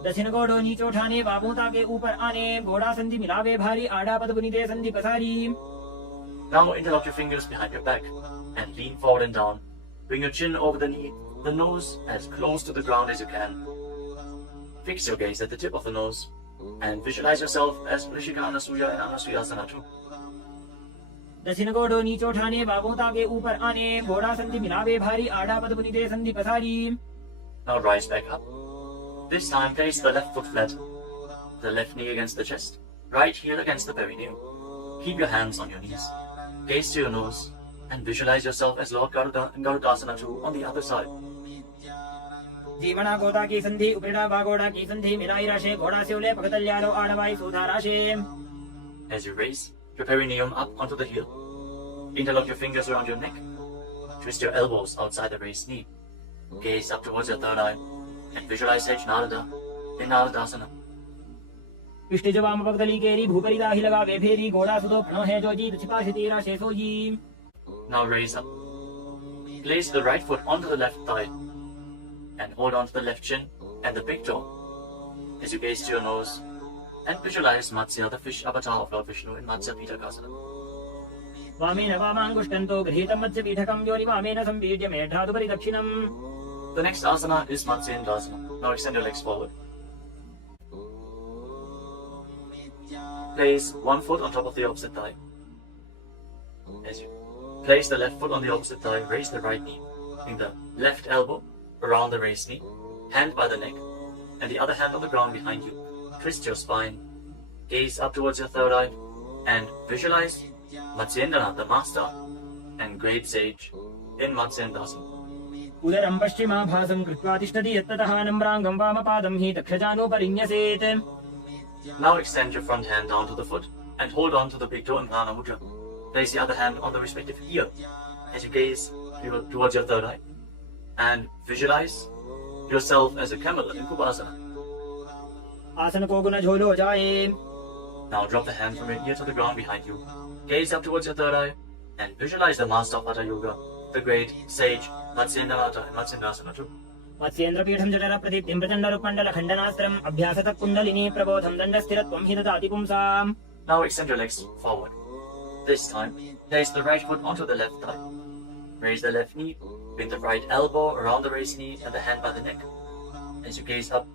दक्षिण घोड़ो नीचे उठाने बाहों ताके ऊपर आने घोड़ा संधि मिलावे भारी आड़ा पद पुनीते संधि पसारी Now interlock your fingers behind your back and lean forward and down. Bring your chin over the knee, the nose as close to the ground as you can. Fix your gaze at the tip of the nose and visualize yourself as Rishika Anasuya in Anasuyasana 2. दक्षिण घोड़ो नीचे उठाने बाहों ताके ऊपर आने घोड़ा संधि मिलावे भारी आड़ा पद पुनीते संधि पसारी Now rise back up. This time place the left foot flat, the left knee against the chest, right heel against the perineum. Keep your hands on your knees. Gaze to your nose and visualize yourself as Lord Garuda in Garudasana 2 on the other side. जीवना गोदा की संधि उपरिड़ा बागोड़ा की संधि मिलाई राशे घोड़ा से उले पकतल्यालो आड़वाई सुधा राशे As you raise your perineum up onto the heel, interlock your fingers around your neck, twist your elbows outside the raised knee, gaze up towards your third eye, and visualize Sage Narada in Naradasana. पिष्टि जो वाम पगदली केरी भूपरी दाही लगा वे फेरी घोड़ा सुधो फणो है जो जी छिपाशती राशे sooji Now raise up. Place the right foot onto the left thigh and hold on to the left shin and the big toe as you gaze to your nose and visualize Matsya, the fish avatar of Lord Vishnu in Matsya Pitakasana. वामेन वामाङ्गुष्टन्तो गृहीतं मत्स्य पीठकं योनि वामेन संबीड्य मेढ्रादुपरि दक्षिणम् The next asana is Matsyendasana. Now extend your legs forward. Place one foot on top of the opposite thigh. As you place the left foot on the opposite thigh, raise the right knee. Bring the left elbow around the raised knee, hand by the neck, and the other hand on the ground behind you. Twist your spine, gaze up towards your third eye, and visualize Matsyendana, the master and great sage, in Matsyendasana. उदरं पश्चिमाभासं कृत्वा तिष्ठति यत्ततः नम्राङ्गं वामपादं हि दक्षजानोपरिन्यसेत् Now extend your front hand down to the foot and hold on to the big toe in Prana Mudra. Place the other hand on the respective ear as you gaze towards your third eye and visualize yourself as a camel in Kubasana. आसन को गुण झोलो जाए Now drop the hand from your ear to the ground behind you. Gaze up towards your third eye and visualize the master of Hatha Yoga, the great sage Matsyendranath in Matsyendasana 2. मत्स्येन्द्रपीठं जठर प्रदीप्तिं प्रचण्डरुपण्डल खण्डनास्त्रम् अभ्यासतः kundalini प्रबोधं दण्डस्थिरत्वं हि ददाति पुंसाम् Now extend your legs forward. This time, place the right foot onto the left thigh. Raise the left knee Bring the right elbow around the raised knee and the hand by the neck. As you gaze up,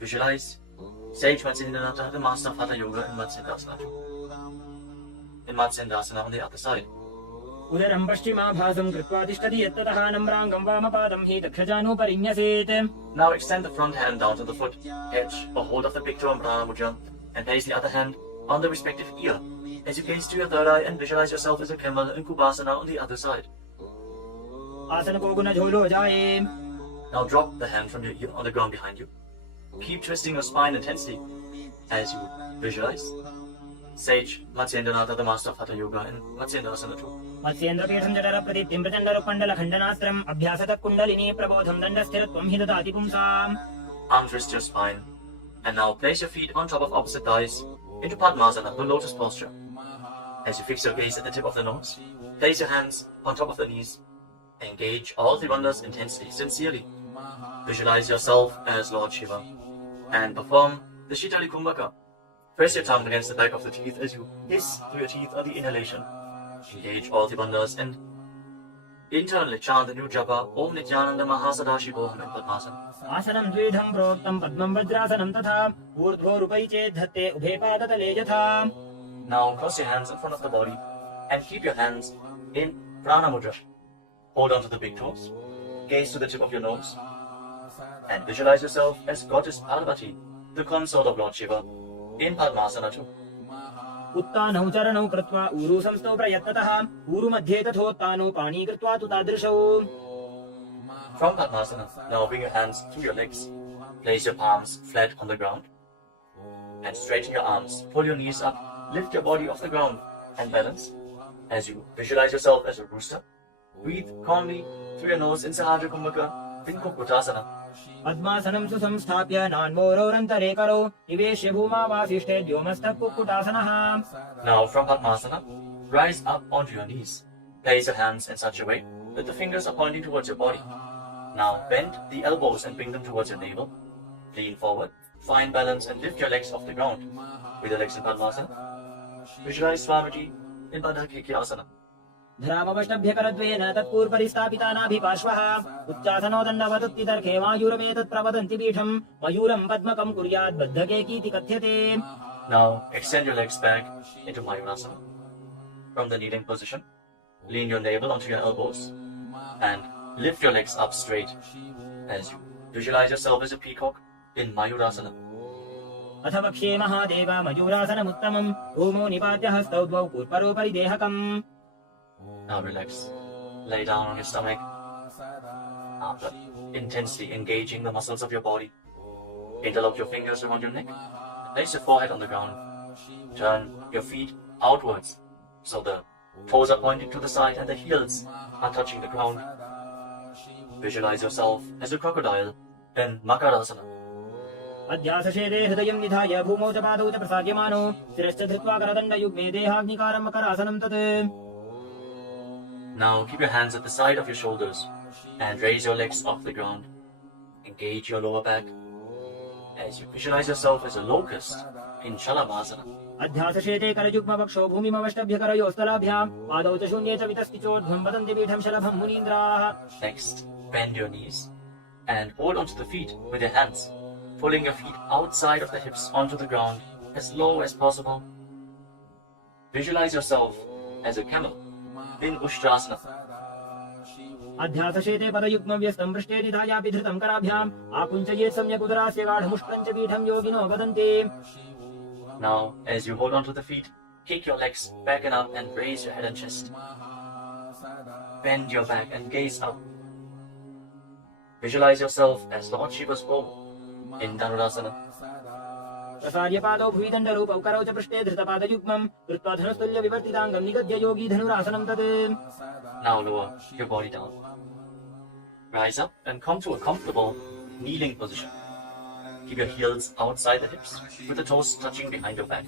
visualize Sage Matsyendrananda, the master of Hatha Yoga in Matsyendasana. In Matsyendasana on the other side. उदरं पश्चिमाभासं कृत्वा तिष्ठति यत्ततः नम्राङ्गं वामपादं हि दक्षजानुपरिन्यसेत्. Now extend the front hand down to the foot, catch a hold of the big toe and prana mudra, and place the other hand on the respective ear. As you gaze to your third eye and visualize yourself as a camel in Kubasana on the other side. आसन को गुण झोलो जाए. Now drop the hand from your ear on the ground behind you. Keep twisting your spine intensely as you visualize Sage Matsyendrananda, the master of Hatha Yoga in Matsyendasana 2. मत्स्येन्द्रपीठं जठर प्रदीप्तिं प्रचण्डरुपण्डलखण्डनास्त्रम् अभ्यासतः kundalini प्रबोधं दण्डस्थिरत्वं हि ददाति पुंसाम्. Untwist your spine and now place your feet on top of opposite thighs into Padmasana, the lotus posture. As you fix your gaze at the tip of the nose, place your hands on top of the knees. Engage all the wonders intensely, sincerely. Visualize yourself as Lord Shiva and perform the Shitali Kumbhaka. Press your tongue against the back of the teeth as you hiss through your teeth on the inhalation. Engage all the bandhas and internally chant the new japa Om Nithyananda Mahasadaशिवोऽहम् in Padmasana. आसनं द्विधं प्रोक्तं पद्मं वज्रासनं तथा ऊर्ध्वोरुपै चेत् धत्ते उभे पादतले यथा. Now cross your hands in front of the body and keep your hands in Prana Mudra. Hold on to the big toes, gaze to the tip of your nose, and visualize yourself as Goddess Parvati, the consort of Lord Shiva, in Padmasana 2. उत्तानौ चरणौ कृत्वा ऊरु संस्थौ प्रयत्नतः ऊरु मध्ये तथोत्तानौ पाणी कृत्वा तु तादृशौ. From Padmasana, now bring your hands through your legs. Place your palms flat on the ground and straighten your arms. Pull your knees up, lift your body off the ground and balance. As you visualize yourself as a rooster, breathe calmly through your nose in Sahaja Kumbhaka in Kukutasana. पद्मासनं सुसंस्थाप्य नान्वोरोरन्तरे करौ निवेश्य भूमावासिष्ठे द्योमस्तः कुक्कुटासनः. Now from Padmasana, rise up onto your knees. Place your hands in such a way that the fingers are pointing towards your body. Now bend the elbows and bring them towards your navel. Lean forward, find balance and lift your legs off the ground. With your legs in Padmasana, visualize Swamiji in Baddha Asana. धरामवष्टभ्यकरद्वेन तत्पूर्वरिस्थापितानाभिपार्श्वः उच्चासनो दण्डवदत्तितर्खे मायूरमेतत् प्रवदन्ति पीठं मयूरं पद्मकं कुर्यात् बद्धकेकीति कथ्यते. Now extend your legs back into Mayurasana. From the kneeling position, lean your navel onto your elbows and lift your legs up straight as you visualize yourself as a peacock in Mayurasana. अथ वक्ष्ये महादेव मयूरासनमुत्तमम् ओमो निपात्य हस्तौ द्वौ कूर्परोपरि देहकम्. Now relax. Lay down on your stomach. After intensely engaging the muscles of your body, interlock your fingers around your neck. Place your forehead on the ground. Turn your feet outwards so the toes are pointing to the side and the heels are touching the ground. Visualize yourself as a crocodile in Makarasana. अध्यासशेदे हृदयं निधाय भूमौ च पादौ च प्रसार्यमानो शिरश्च धृत्वा करदण्डयुग्मे देहाग्निकारं मकरासनं तत्. Now keep your hands at the side of your shoulders and raise your legs off the ground. Engage your lower back as you visualize yourself as a locust in Shalabhasana. अध्यासशेते करयुग्मवक्षो भूमिमवष्टभ्यकरयोस्तलाभ्यां पादौ च शून्ये च वितस्तिचोर्ध्वं वदन्ति पीठं शलभं मुनीन्द्राः. Next, bend your knees and hold onto the feet with your hands, pulling your feet outside of the hips onto the ground as low as possible. Visualize yourself as a camel in Ushtrasana. अध्यासशेते पदयुग्मं व्यस्तं पृष्ठे निधायापि धृतं कराभ्याम् आकुञ्चयेत् सम्यक् उदरास्य गाढमुष्टं च पीठं योगिनो वदन्ति. Now, as you hold onto the feet, kick your legs back and up and raise your head and chest. Bend your back and gaze up. Visualize yourself as Lord Shiva's bow in Dhanurasana. प्रसार्य पादौ भुविदण्डरूपौ करौ च पृष्ठे धृतपादयुग्मं कृत्वा धनुस्तुल्य विवर्तिताङ्गं निगद्य योगी धनुरासनं तत्. Now lower your body down. Rise up and come to a comfortable kneeling position. Keep your heels outside the hips with the toes touching behind your back.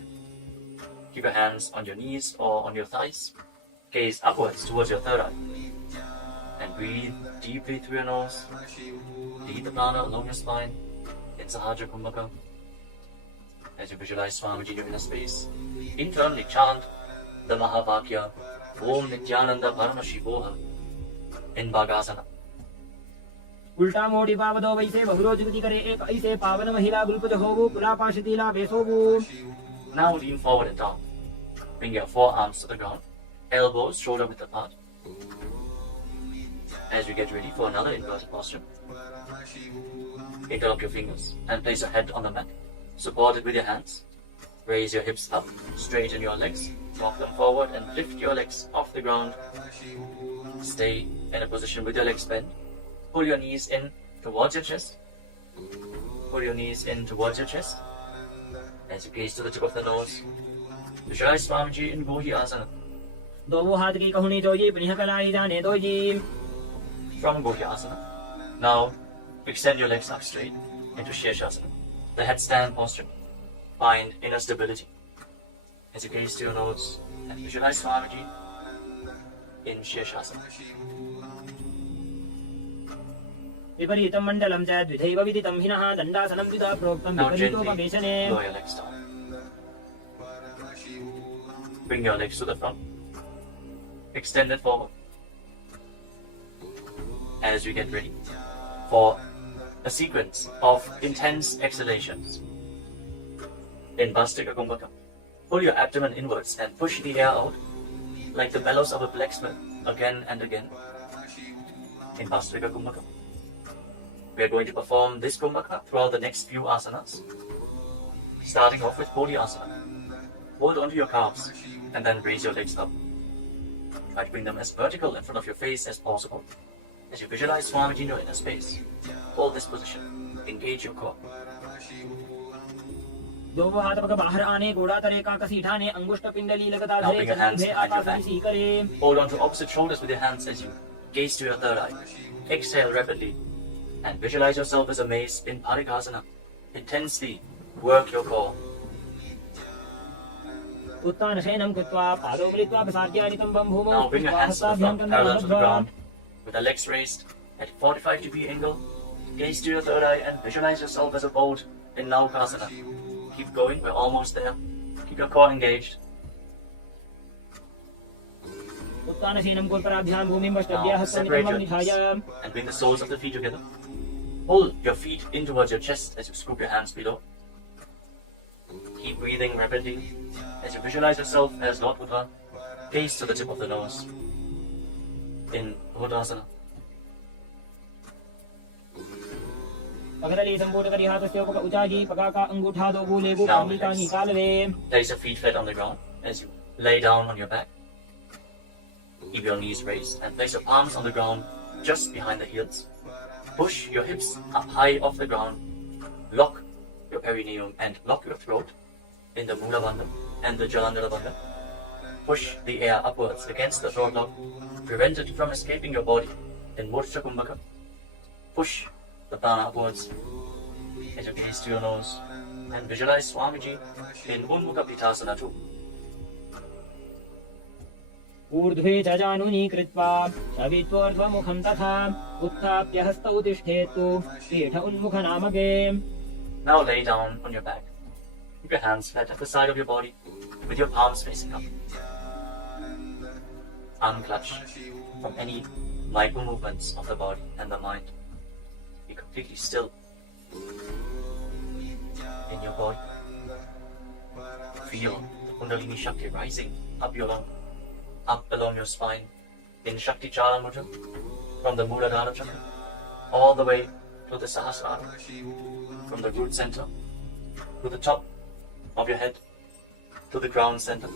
Keep your hands on your knees or on your thighs. Gaze upwards towards your third eye. And breathe deeply through your nose. Lead the prana along your spine in Sahaja Kumbhaka. As you visualize Swamiji in a space, internally chant the Mahavakya Om Nithyananda Paramashivam in Bhagasana. उल्टा मोटी पावदो वैसे बहुरो जुगति करे एक ऐसे पावन महिला गुलपज होवु कुलापाशतीला बेसोवु. Now lean forward and down. Bring your forearms to the ground, elbows shoulder width apart. As you get ready for another inverted posture, interlock your fingers and place your head on the mat. Support it with your hands. Raise your hips up, straighten your legs, walk them forward and lift your legs off the ground. Stay in a position with your legs bent. Pull your knees in towards your chest. Pull your knees in towards your chest. As you gaze to the tip of the nose, visualize Swamiji in Gohi Asana. दो हाथ की कहुनी जोजी पुनः कलाई जाने दो जी. From Gohi Asana, now extend your legs up straight into Shirshasana, the headstand posture. Find inner stability. As you gaze to your nose and visualize Swamiji in Shirshasana. विपरीतं मण्डलं च द्विधैव विदितं हिनः दण्डासनं द्विधा प्रोक्तं Now gently विपरीतोपवेशने. lower your legs down. Bring your legs to the front. Extend it forward. As you get ready for a sequence of intense exhalations. In Bhastika Kumbhaka, pull your abdomen inwards and push the air out like the bellows of a blacksmith again and again. In Bhastika Kumbhaka, we are going to perform this Kumbhaka throughout the next few asanas. Starting off with Bodhi Asana. Hold onto your calves and then raise your legs up. Try to bring them as vertical in front of your face as possible. As you visualize Swamiji in your inner space, hold this position. Engage your core. दो हाथ पग बाहर आने गोड़ा तरे का कसी ठाने अंगुष्ठ पिंडली लगता Now धरे bring your hands Chandre behind your Akash back. विसी करे. Hold on to opposite shoulders with your hands as you gaze to your third eye. Exhale rapidly and visualize yourself as a mace in Parikasana. Intensely work your core. उत्तान शयनं कृत्वा पादौ मिलित्वा प्रसाद्यानितं बं भूमौ. Now bring your hands to the front, parallel to the ground, with the legs raised at 45-degree angle. Gaze to your third eye and visualize yourself as a boat in Naukasana. Keep going, we're almost there. Keep your core engaged. उत्तान शयनं कोल्पराभ्यां भूमिं वष्टभ्यः Now separate हस्तनितं your निधाय. knees and bring the soles of the feet together. Pull your feet in towards your chest as you scoop your hands below. Keep breathing rapidly as you visualize yourself as Lord Buddha. Gaze to the tip of the nose in Buddhasana. पगडली संपूर्ण करी हाथस्य उपक उचाजी पगाका अंगूठा दो भूले गो Now कामिका relax. निकाल वे. Place your feet flat on the ground as you lay down on your back. Keep your knees raised and place your palms on the ground just behind the heels. Push your hips up high off the ground. Lock your perineum and lock your throat in the Mula Bandha and the Jalandhara Bandha. Push the air upwards against the throat lock. Prevent it from escaping your body in Murcha Kumbhaka. Push the prana upwards as you gaze to your nose and visualize Swamiji in Unmukha Pitasana too. ऊर्ध्वे च जानुनी कृत्वा शवित्वोर्ध्वमुखं तथा उत्थाप्य हस्तौ तिष्ठेतु पीठ उन्मुख नामके. Now lay down on your back. Keep your hands flat at the side of your body with your palms facing up. Unclutch from any micro movements of the body and the mind. Be completely still in your body. Feel the Kundalini Shakti rising up along your spine in Shakti Chala Mudra from the Muladhara Chakra all the way to the Sahasrara, from the root center to the top of your head to the crown center.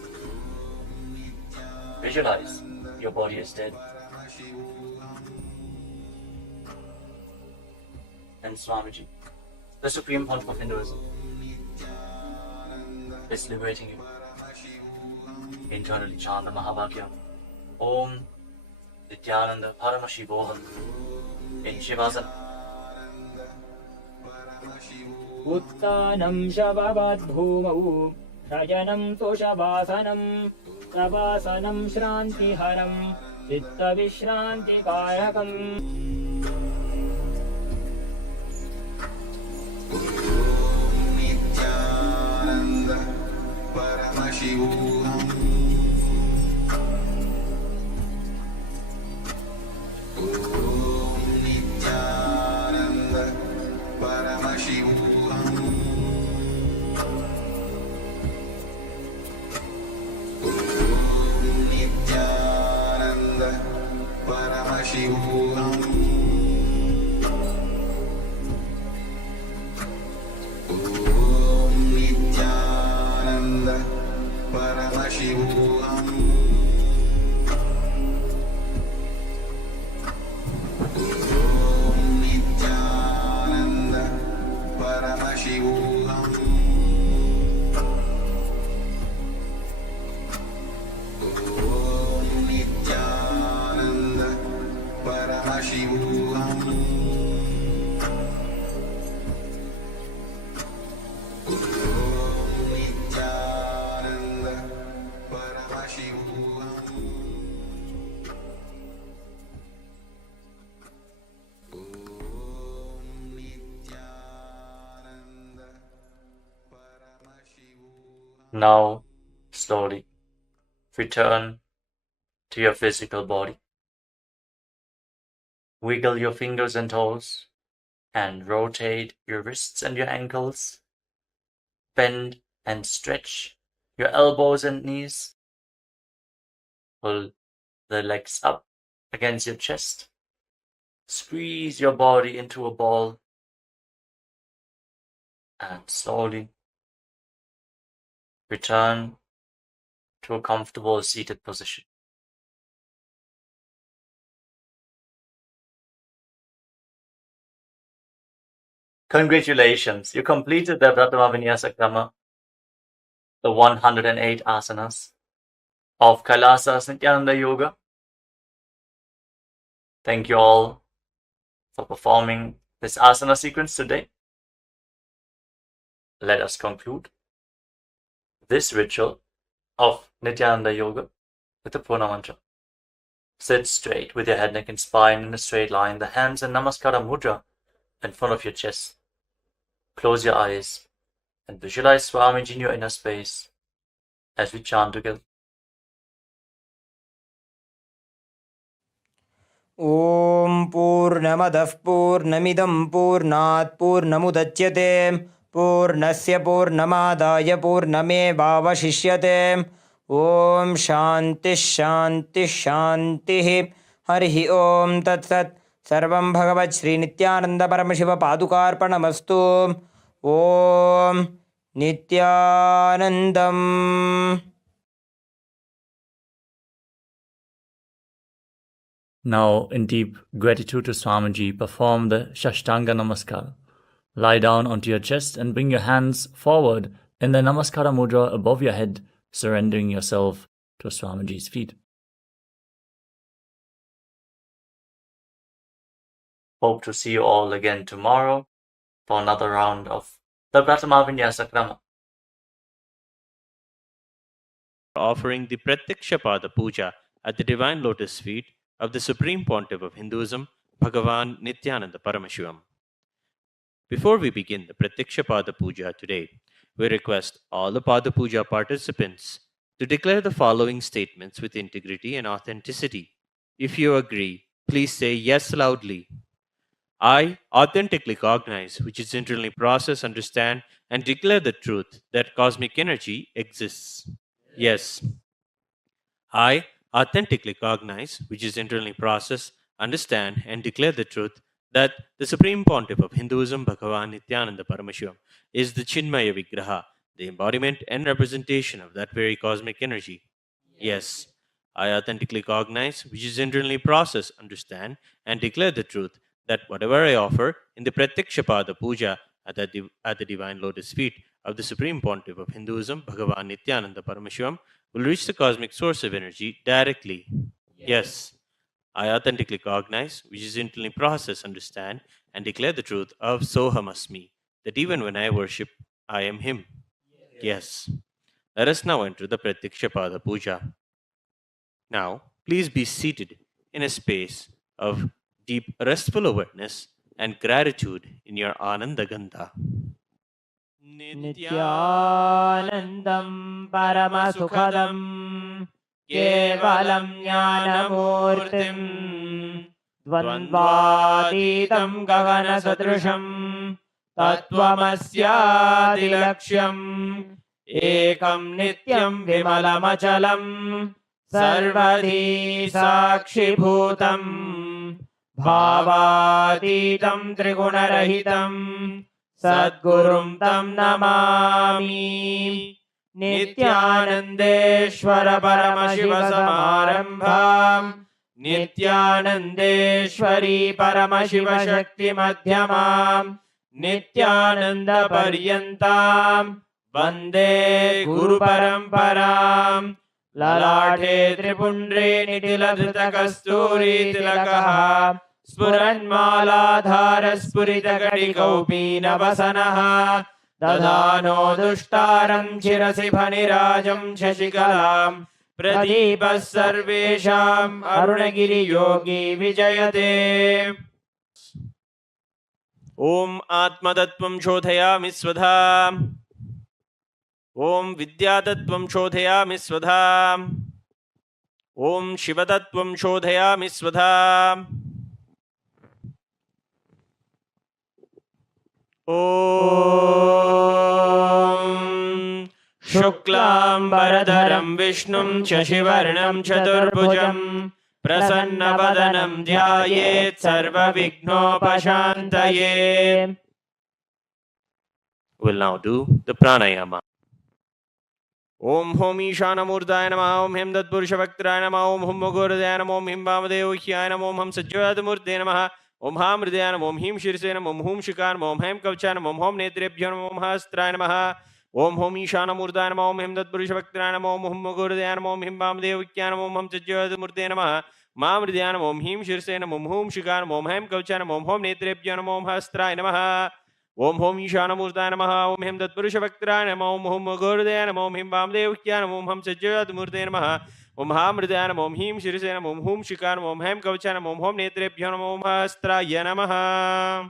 Visualize your body is dead. And Swamiji, the Supreme Pontiff of Hinduism, is liberating you. Internally chant the Mahavakya. Om Nithyananda Paramashivam in Shivasana. उत्तानं शववद् भूमौ शयनं तु शवासनं शवासनं श्रान्तिहरं चित्तविश्रान्तिकारकम्. Nithyananda Paramashivam. Om Nithyananda Now, slowly return to your physical body. Wiggle your fingers and toes and rotate your wrists and your ankles. Bend and stretch your elbows and knees. Pull the legs up against your chest. Squeeze your body into a ball and slowly return to a comfortable seated position. Congratulations, you completed the Prathama Vinyasa Krama, the 108 asanas of KAILASA Nithyananda Yoga. Thank you all for performing this asana sequence today. Let us conclude this ritual of Nithyananda Yoga with the Purna Mantra. Sit straight with your head, neck and spine in a straight line, the hands in Namaskara Mudra in front of your chest. Close your eyes and visualize Swamiji in your inner space as we chant together. ॐ पूर्णमदः पूर्णमिदं पूर्णात् पूर्णमुदच्यते पूर्णस्य पूर्णमादाय पूर्णमेवावशिष्यते ॐ शान्तिः शान्तिः शान्तिः हरिः ॐ तत्सत् सर्वं भगवत् श्रीनित्यानन्दपरमशिवपादुकार्पणमस्तु ॐ नित्यानन्दम्. Now, in deep gratitude to Swamiji, perform the Shashtanga Namaskar. Lie down onto your chest and bring your hands forward in the Namaskara Mudra above your head, surrendering yourself to Swamiji's feet. Hope to see you all again tomorrow for another round of the Prathama Vinyasa Krama. Offering the Pratyakshapada Puja at the Divine Lotus Feet of the Supreme Pontiff of Hinduism, Bhagavan Nithyananda Paramashivamam. Before we begin the Pratyakshapada Puja today, we request all the Pada Puja participants to declare the following statements with integrity and authenticity. If you agree, please say yes loudly. I authentically cognize, which is internally process, understand, and declare the truth that cosmic energy exists. Yes. I authentically cognize, which is internally process, understand, and declare the truth that the Supreme Pontiff of Hinduism, Bhagavan Nithyananda Paramashivamam, is the Chinmaya Vigraha, the embodiment and representation of that very cosmic energy. Yes. I authentically cognize, which is internally process, understand, and declare the truth that whatever I offer in the Pratyakshapada Puja at the Divine Lotus Feet of the Supreme Pontiff of Hinduism, Bhagavan Nithyananda Paramashivamam, will reach the cosmic source of energy directly. Yes. I authentically cognize, which is internally process, understand, and declare the truth of Sohamasmi, that even when I worship, I am Him. Yes. Let us now enter the Pratyakshapada Puja. Now, please be seated in a space of deep restful awareness and gratitude in your Ananda Gandha. Nithyanandam Paramasukhadam Kevalam Jnanamurtim Dvandvatitam Gagana Sadrusham Tattvamasyadilaksham Ekam Nityam Vimalamachalam Sarvadhi Sakshibhutam Bhavatitam Trigunarahitam Sadgurum tam namami Nithyanandeshwara Paramashiva Samarambham Nithyanandeshwari Paramashiva Shakti Madhyamam Nithyananda Paryantam Vande Guru Paramparam Lalate Tripundre Nidhiladhrita Kasturi Tilakaha Spuranmaladhara Spuritagadikopinavasanaha Dadhano Dushtaram Chirasibhanirajam Shashikalam Pradipah Sarvesham Arunagiri Yogi Vijayate. Om Atmadattvam Shodhayami Svadha. ॐ विद्यातत्त्वं शोधयामि स्वधा ॐ शिवतत्त्वं शोधयामि स्वधा ॐ शुक्लाम्बरधरं विष्णुं शशिवर्णं चतुर्भुजं प्रसन्नवदनं ध्यायेत् सर्वविघ्नोपशान्तये. We'll now do the pranayama. Om Hom Ishanamurtaya Namah, Om Him Tatpurushavaktaya Namah, Om Hum Mogurdaya Namah, Om Him Vamadevokhyaya Namah, Om Hum Sajjadamurtaya Namah, Om Ham Hridaya Namah, Om Him Shirsaya Namah, Om Hum Shikaya Namah, Om Hem Kavachaya Namah, Om Hom Netrebhyo Namah, Om Hastraya Namah, Om Hom Ishanamurtaya Namah, Om Him Tatpurushavaktaya Namah, Om Hum Mogurdaya Namah, Om Him Vamadevokhyaya Namah, Om Hum Sajjadamurtaya Namah, Mam Hridaya Namah, Om Him Shirsaya Namah, Om Hum Shikaya Namah, Om Hem Kavachaya Namah, Om Hom Netrebhyo Namah, Om Hastraya Namah. Om Hom Ishanamurtaya Namah, Om Him Tatpurushavaktaya Namah, Om Hum Mogurdaya Namah, Om Him Vamadevokhyaya Namah, Om Hum Sajjadamurtaya Namah, Om Ham Hridaya Namah, Om Him Shirsaya Namah, Om Hum Shikaya Namah, Om Hem Kavachaya Namah, Om Hom Netrebhyo Namah, Om Hastraya Namah.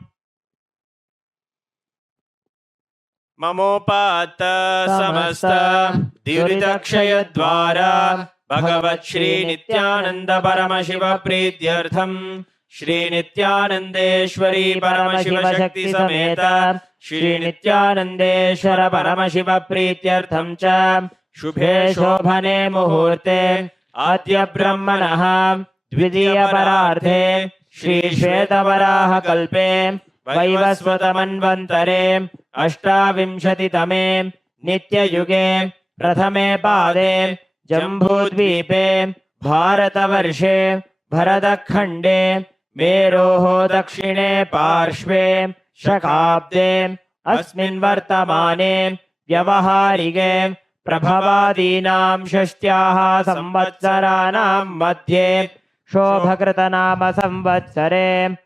Mamopata samasta divritakshayadvara Bhagavat Sri Nithyananda Paramashiva Prityartham Shri Nithyanandeshwari Paramashiva Shakti Sameta Shri Nithyanandeshwara Paramashiva Prityartham cha Shubhe Shobhane Muhurte Adya Brahmanaha Dvidiya Pararthe Shri Shvetavaraha Kalpe Vaivasvatamanvantare Ashtavimshatitame Nityayuge Prathame Pade Jambudvipe Bharatavarše Bharatakhande Meroho Dakshine Parshve Shakabde Asmin Vartamane Vyavaharige Prabhavadinam Shashtyaha Samvatsaranam Madhye Shobhakritanama Samvatsare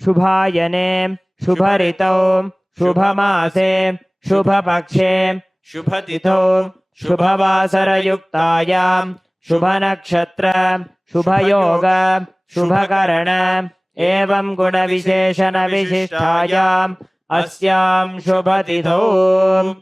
Shubhayane Shubharitau Shubhamase Shubhapakshe Shubhatithau Shubhavasarayuktayam Shubhanakshatra Shubhayoga Shubhakarana Evam Guna Visheshana Vishishtayam Asyam Shubhatithau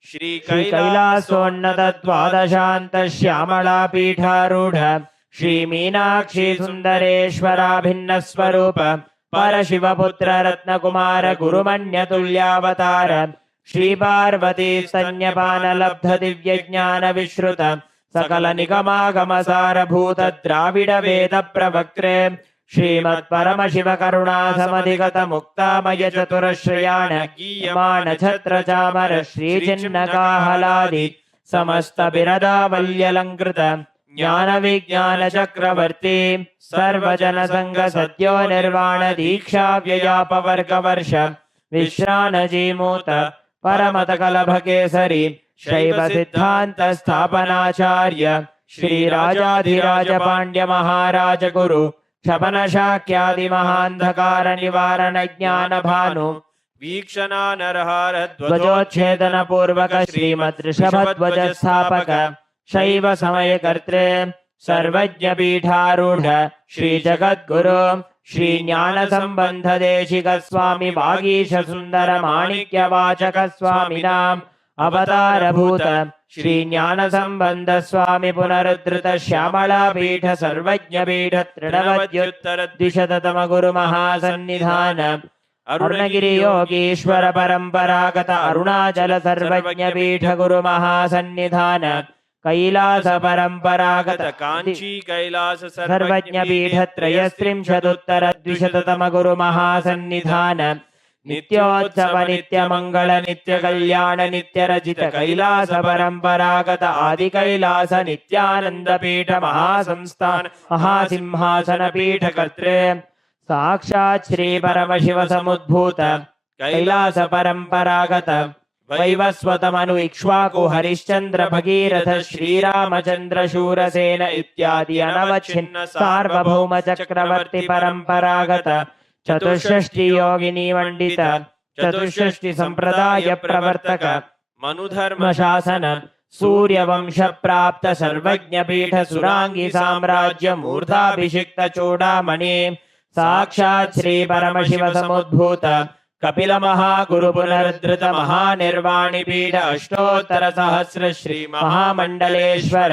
Shri Kailasonnata Dvadashanta Shyamala Pitharudha Shri Meenakshi Sundareshwara Bhinna Swarupa Parashiva Putra Ratna Kumara Gurumanya Tulyavatara Shri Parvati Sanyapana Labdha Divya Jnana Vishruta Sakala Nikama Gamasara Bhuta Dravida Veda Pravaktre Shrimat Paramashiva Karuna Samadhigata Mukta Maya Chaturashrayana Giyamana Chhatra Chamara Shri Chinnaka Haladi Samasta Birada Valyalankrita Jnana Vijnana Chakravarti Sarvajana Sangha Satyo Nirvana Diksha Vyayapa Varga Varsha Vishrana Jimuta Paramata Kalabhakesari Shaiva Siddhanta Sthapanacharya Shri Rajadhiraja Pandya Maharaja Guru Chapana Shakyadi Mahandhakara Nivarana Jnana Bhanu Vikshana Narahara Dvajochedana Purvaka Shrimat Rishabhadvaja Sthapaka Shaiva Samaya Kartre Sarvajna Pitharudha Shri Jagat Guru Shri Jnana Sambandha Deshika Swami Vagisha Sundara Manikya Vachaka Swami Nam Avatara Bhuta Shri Jnana Sambandha Swami Punarudrita Shyamala Pitha Sarvajna Pitha Trinavadyuttara Dvishatatama Guru Mahasannidhana Arunagiri Yogishwara Paramparagata Arunachala Sarvajna Pitha Guru Mahasannidhana Kailasa Paramparagata Kanchi Kailasa Sarvajna Pitha Trayastrimshaduttara Dvishatatama Guru Mahasannidhana Nityotsava Nitya Mangala Nitya Kalyana Nitya Rajita Kailasa Paramparagata Adi Kailasa Nithyananda Pitha Mahasamsthana Mahasimhasana Pitha Kartre Sakshat Shri Paramashiva Samudbhuta Kailasa Paramparagata Vaivasvatamanu Ikshvaku Harishchandra Bhagiratha Shri Ramachandra Shurasena Ityadi Anavachinna Sarvabhauma Chakravarti Paramparagata Chatushashti Yogini Vandita Chatushashti Sampradaya Pravartaka Manudharma Shasana Surya Vamsha Prapta Sarvajna Pitha Surangi Samrajya Murdhabhishikta Chodamani Sakshat Shri Paramashiva Samudbhuta कपिलमहागुरुपुनरुद्धृत महानिर्वाणिपीठ अष्टोत्तरसहस्र Shri महामण्डलेश्वर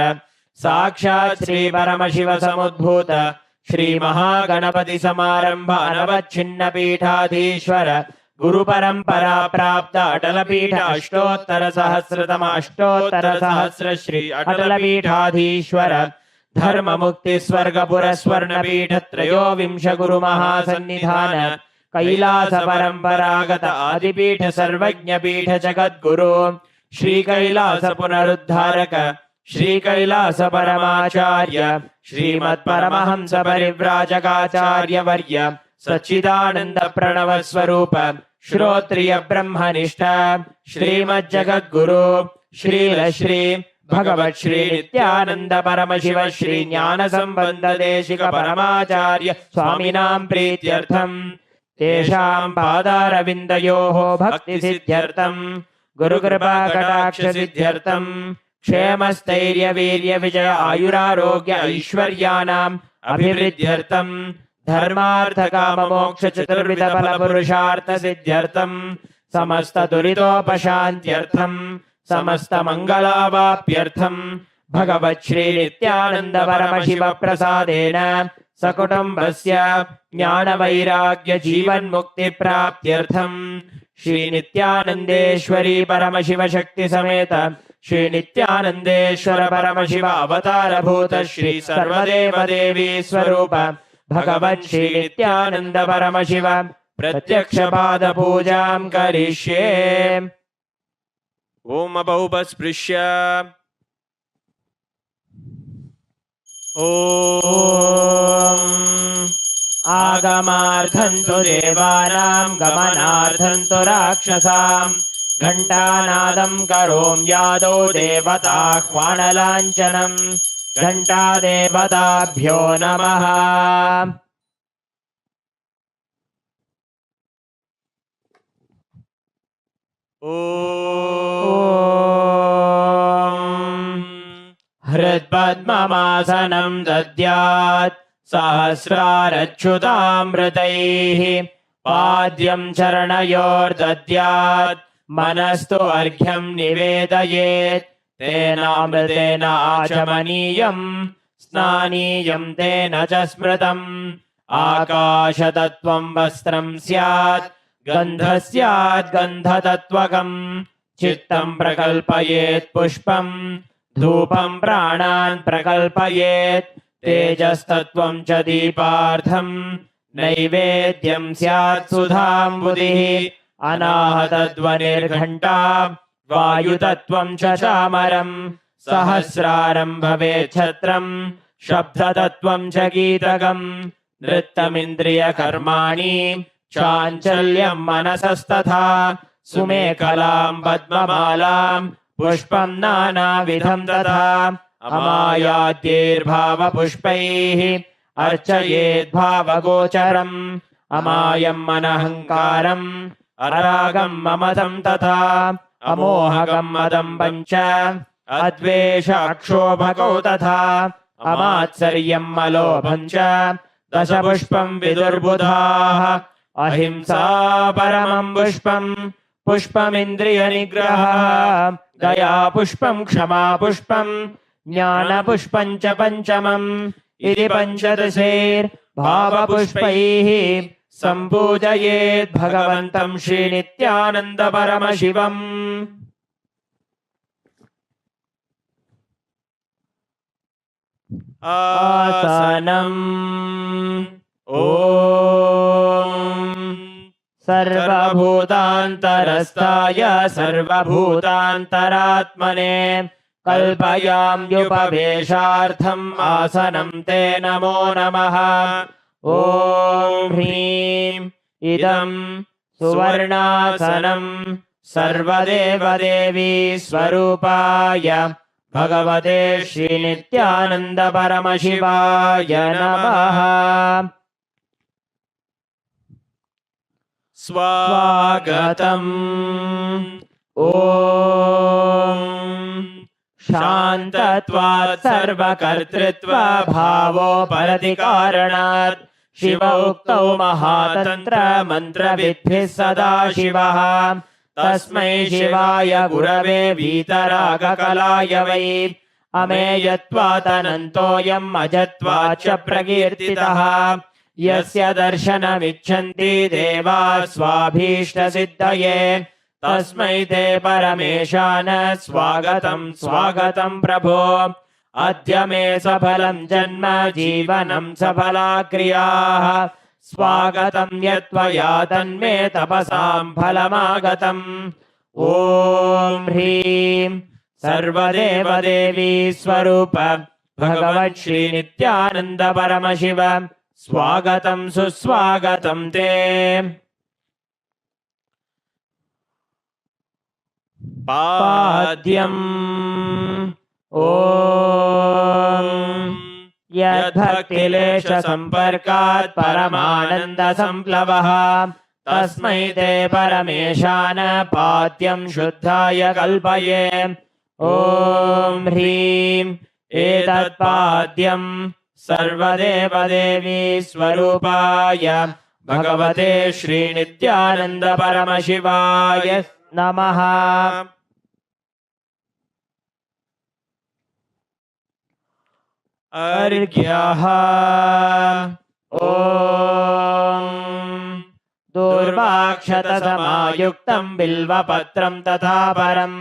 साक्षात् श्री परमशिव समुद्भूत श्री महागणपति समारंभ अनवच्छिन्न पीठाधीश्वर गुरु परंपरा प्राप्त अटल पीठ अष्टोत्तर श्री अटल पीठाधीश्वर धर्म मुक्ति स्वर्ग पुरस्वर्ण पीठ त्रयोविंश गुरु महासन्निधान कैलास परंपरागत आदिपीठ सर्वज्ञ पीठ जगद्गुरु श्री कैलास पुनरुद्धारक श्री कैलास परमाचार्य श्रीमत् परमहंस परिव्राजकाचार्य वर्य सच्चिदानंद प्रणव स्वरूप श्रोत्रिय ब्रह्मनिष्ठ श्रीमद् जगद्गुरु श्रील श्री भगवत् श्री नित्यानंद परमशिव श्री ज्ञान संबंध देशिक परमाचार्य स्वामिनां प्रीत्यर्थं तेषां पादारविन्दयोः भक्ति सिद्ध्यर्थं गुरुकृपा कटाक्ष सिद्ध्यर्थं क्षेमस्थैर्य वीर्य विजय आयुरारोग्य ऐश्वर्याणाम् अभिवृद्ध्यर्थं धर्मार्थ काम मोक्ष चतुर्विध फल पुरुषार्थ सिद्ध्यर्थं समस्त दुरितोपशान्त्यर्थं समस्त मंगलावाप्यर्थं भगवत् श्री नित्यानंद परमशिव प्रसादेन सकुटुम्बस्य ज्ञान वैराग्य जीवन मुक्ति प्राप्त्यर्थं श्री नित्यानंदेश्वरी परमशिव शक्ति समेत श्री नित्यानंदेश्वर परमशिव अवतार भूत श्री सर्वदेव देवी स्वरूप भगवन् श्री नित्यानंद परमशिव प्रत्यक्ष पाद पूजां करिष्ये। ओम अबौपस्पृश्य ॐ आगमार्थं तु देवानां गमनार्थं तु राक्षसां घण्टानादं करोम्यादौ देवताह्वानलाञ्छनं घण्टादेवताभ्यो नमः। हृत्पद्ममासनं दद्यात् सहस्रारच्युतामृतैः पाद्यं चरणयोर्दद्यात् मनस्तु अर्घ्यं निवेदयेत् तेनामृतेन आचमनीयं स्नानीयं तेन च स्मृतम् आकाशतत्त्वं वस्त्रं स्यात् गन्धः स्यात् गन्धतत्त्वकम् चित्तं प्रकल्पयेत् पुष्पं धूपं प्राणान् प्रकल्पयेत् तेजस्तत्त्वं च दीपार्थं नैवेद्यं स्यात् सुधाम्बुधिः अनाहतध्वनिर्घण्टा वायुतत्त्वं च चामरं सहस्रारं भवेत् छत्रं शब्दतत्त्वं च गीतकं नृत्यमिन्द्रियकर्माणि चाञ्चल्यं मनसस्तथा सुमेखलां पद्ममालां पुष्पं नानाविधं तथा अमायाद्यैर्भावपुष्पैः अर्चयेद्भावगोचरम् अमायम् अनहङ्कारम् अरागं ममतं तथा अमोहकं मदं पञ्च अद्वेष अक्षोभकौ तथा अमात्सर्यं अलोभं च दशपुष्पं विदुर्बुधाः अहिंसा परमं पुष्पं पुष्पमिन्द्रियनिग्रहः दया पुष्पं क्षमा पुष्पं ज्ञानपुष्पं च पञ्चमम् इति पञ्चदशैर्भावपुष्पैः सम्पूजयेत् भगवन्तं श्रीनित्यानन्द परमशिवम्। आसनम् ॐ सर्वभूतान्तरस्थाय सर्वभूतान्तरात्मने कल्पयाम्युपवेशार्थम् आसनं ते नमो नमः। ॐ ह्रीं इदं सुवर्णासनं सर्वदेवदेवी स्वरूपाय भगवते श्रीनित्यानन्द परमशिवाय नमः। स्वागतम्। ॐ शान्तत्वात् सर्वकर्तृत्व भावोपरतिकारणात् शिव उक्तौ महातन्त्र मन्त्रविद्भिः सदा शिवः तस्मै शिवाय गुरवे वीतरागकलाय वै अमेयत्वादनन्तोऽयम् अजत्वाच्च प्रकीर्तितः यस्य दर्शनमिच्छन्ति देवाः स्वाभीष्टसिद्धये तस्मै ते परमेशान स्वागतं स्वागतं प्रभो अद्य मे सफलं जन्म जीवनं सफला क्रियाः स्वागतं यत्त्वया तन्मे तपसां फलमागतम् ॐ ह्रीं सर्वदेवदेवी स्वरूप भगवत् श्री नित्यानन्द परमशिव स्वागतं सुस्वागतं ते पाद्यम् ॐ यद्भक्तिलेशसम्पर्कात् परमानन्दसम्प्लवः तस्मै ते परमेशान पाद्यं शुद्धाय कल्पये ॐ ह्रीं एतत्पाद्यं सर्वदेवदेवी स्वरूपाय भगवते श्रीनित्यानन्द परमशिवाय नमः अर्घ्यः ॐ दूर्वाक्षतसमायुक्तं बिल्वपत्रं तथा परं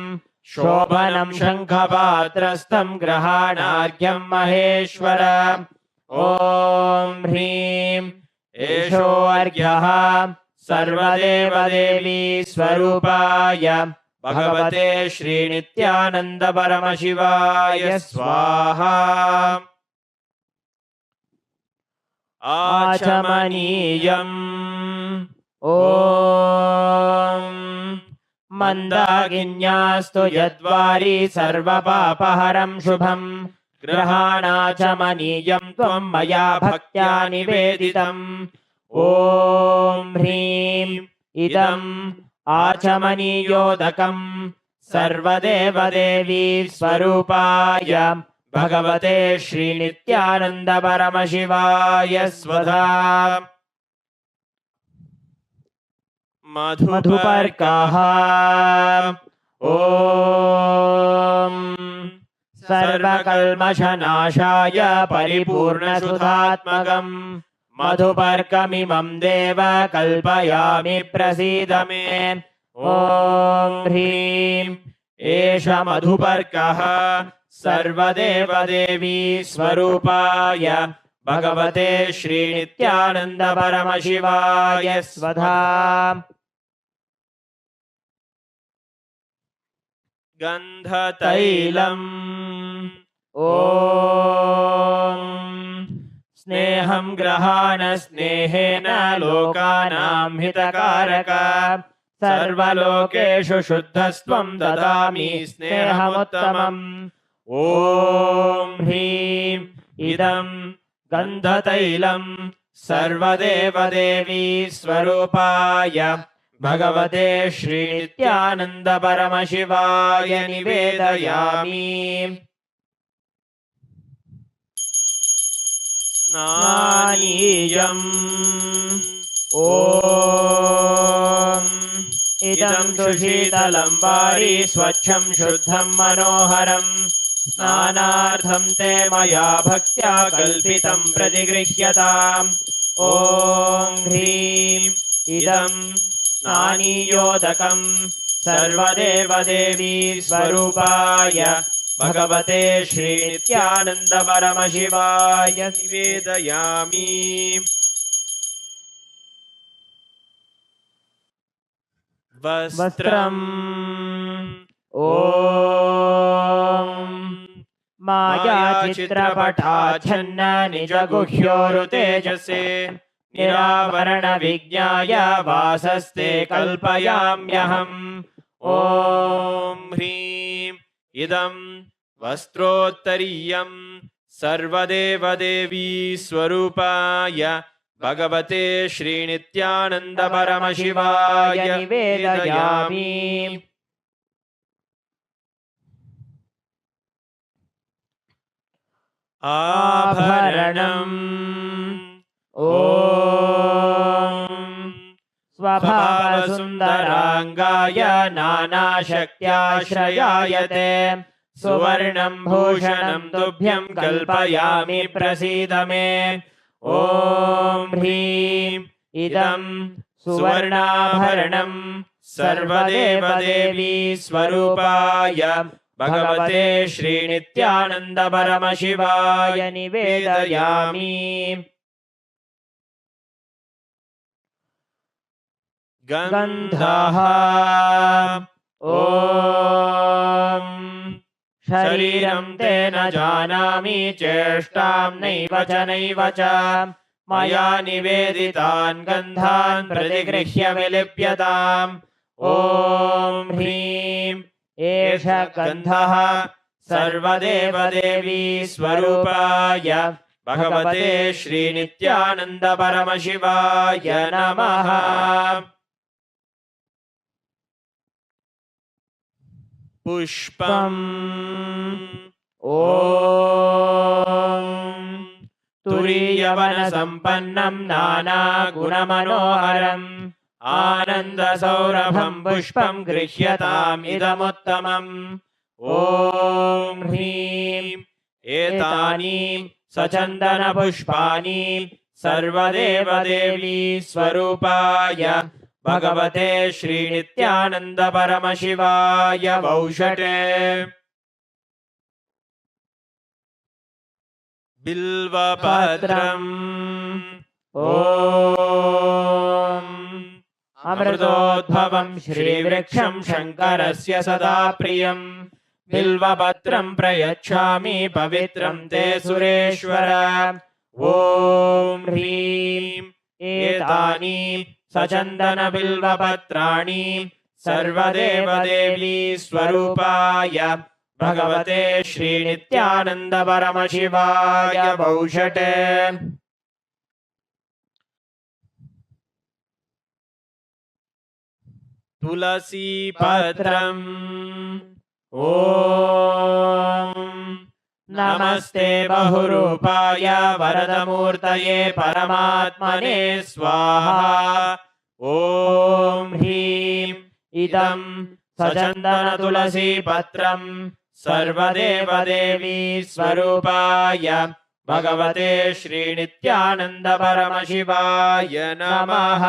शोभनं शङ्खपात्रस्थं ग्रहाणार्घ्यं महेश्वर ॐ ह्रीं एषोऽर्घ्यः सर्वदेवदेवी स्वरूपाय भगवते श्रीनित्यानन्द परमशिवाय स्वाहा आचमनीयम् ॐ मन्दाकिन्यास्तु यद्वारी सर्वपापहरं शुभम् ग्रहाणाचमनीयं त्वं मया भक्त्या निवेदितम् ॐ ह्रीं इदम् आचमनीयोदकम् सर्वदेवदेवी स्वरूपाय भगवते श्रीनित्यानन्द परमशिवाय स्वधा मधुपर्कः ॐ सर्वकल्मषनाशाय परिपूर्णसुधात्मकम् मधुपर्कमिमं देव कल्पयामि प्रसीद मे ॐ ह्रीं एष मधुपर्कः सर्वदेवदेवी स्वरूपाय भगवते श्रीनित्यानन्द परमशिवाय स्वधा गन्धतैलम् ॐ स्नेहं ग्रहाण स्नेहेन लोकानां हितकारक सर्वलोकेषु शुद्धस्त्वं ददामि स्नेहमुत्तमम् ॐ ह्रीं इदं गन्धतैलं सर्वदेवदेवी स्वरूपाय भगवते श्रीनित्यानन्द परमशिवाय निवेदयामि स्नानीयम् ॐ इदं तु शीतलं वारी स्वच्छं शुद्धं मनोहरं स्नानार्थं ते मया भक्त्या कल्पितं प्रतिगृह्यताम् ॐ ह्रीं इदं स्नानीयोदकं सर्वदेवदेवी स्वरूपाय भगवते श्रीनित्यानन्द परमशिवाय निवेदयामि वस्त्रम् ॐ मायाचित्रपटाच्छन्न निजगुह्योरुतेजसे निरावरणविज्ञाय वासस्ते कल्पयाम्यहम् ॐ ह्रीं इदं वस्त्रोत्तरीयं सर्वदेवदेवी स्वरूपाय भगवते श्रीनित्यानन्द परमशिवाय निवेदयामि आभरणम् ॐ सुन्दराङ्गाय नानाशक्त्याश्रयायते सुवर्णं भूषणं तुभ्यं कल्पयामि प्रसीद मे ॐ ह्रीं इदं सुवर्णाभरणं सर्वदेवदेवी स्वरूपाय भगवते श्रीनित्यानन्द परमशिवाय निवेदयामि गन्धः ॐ शरीरं तेन जानामि चेष्टां नैव च मया निवेदितान् गन्धान् प्रतिगृह्य विलिप्यताम् ॐ ह्रीं एष गन्धः सर्वदेवदेवी स्वरूपाय भगवते श्रीनित्यानन्द परमशिवाय नमः पुष्पम् ॐ तुरीयवनसम्पन्नं नानागुणमनोहरम् आनन्दसौरभं पुष्पं गृह्यताम् इदमुत्तमम् ॐ ह्रीं एतानि सचन्दनपुष्पाणि सर्वदेवदेवी स्वरूपाय भगवते श्रीनित्यानन्द परमशिवाय वौषटे बिल्वपत्रम् ॐ अमृतोद्भवं श्रीवृक्षं शङ्करस्य सदा प्रियम् बिल्वपत्रं प्रयच्छामि पवित्रं ते सुरेश्वर ॐ ह्रीं एतानि सचन्दनबिल्वपत्राणि सर्वदेवदेवी स्वरूपाय भगवते श्रीनित्यानन्द परमशिवाय वौषटे तुलसीपत्रम् ॐ नमस्ते बहुरूपाय वरदमूर्तये परमात्मने स्वाहा ॐ ह्रीं इदं सचन्दनतुलसीपत्रम् सर्वदेवदेवी स्वरूपाय भगवते श्रीनित्यानन्द परमशिवाय नमः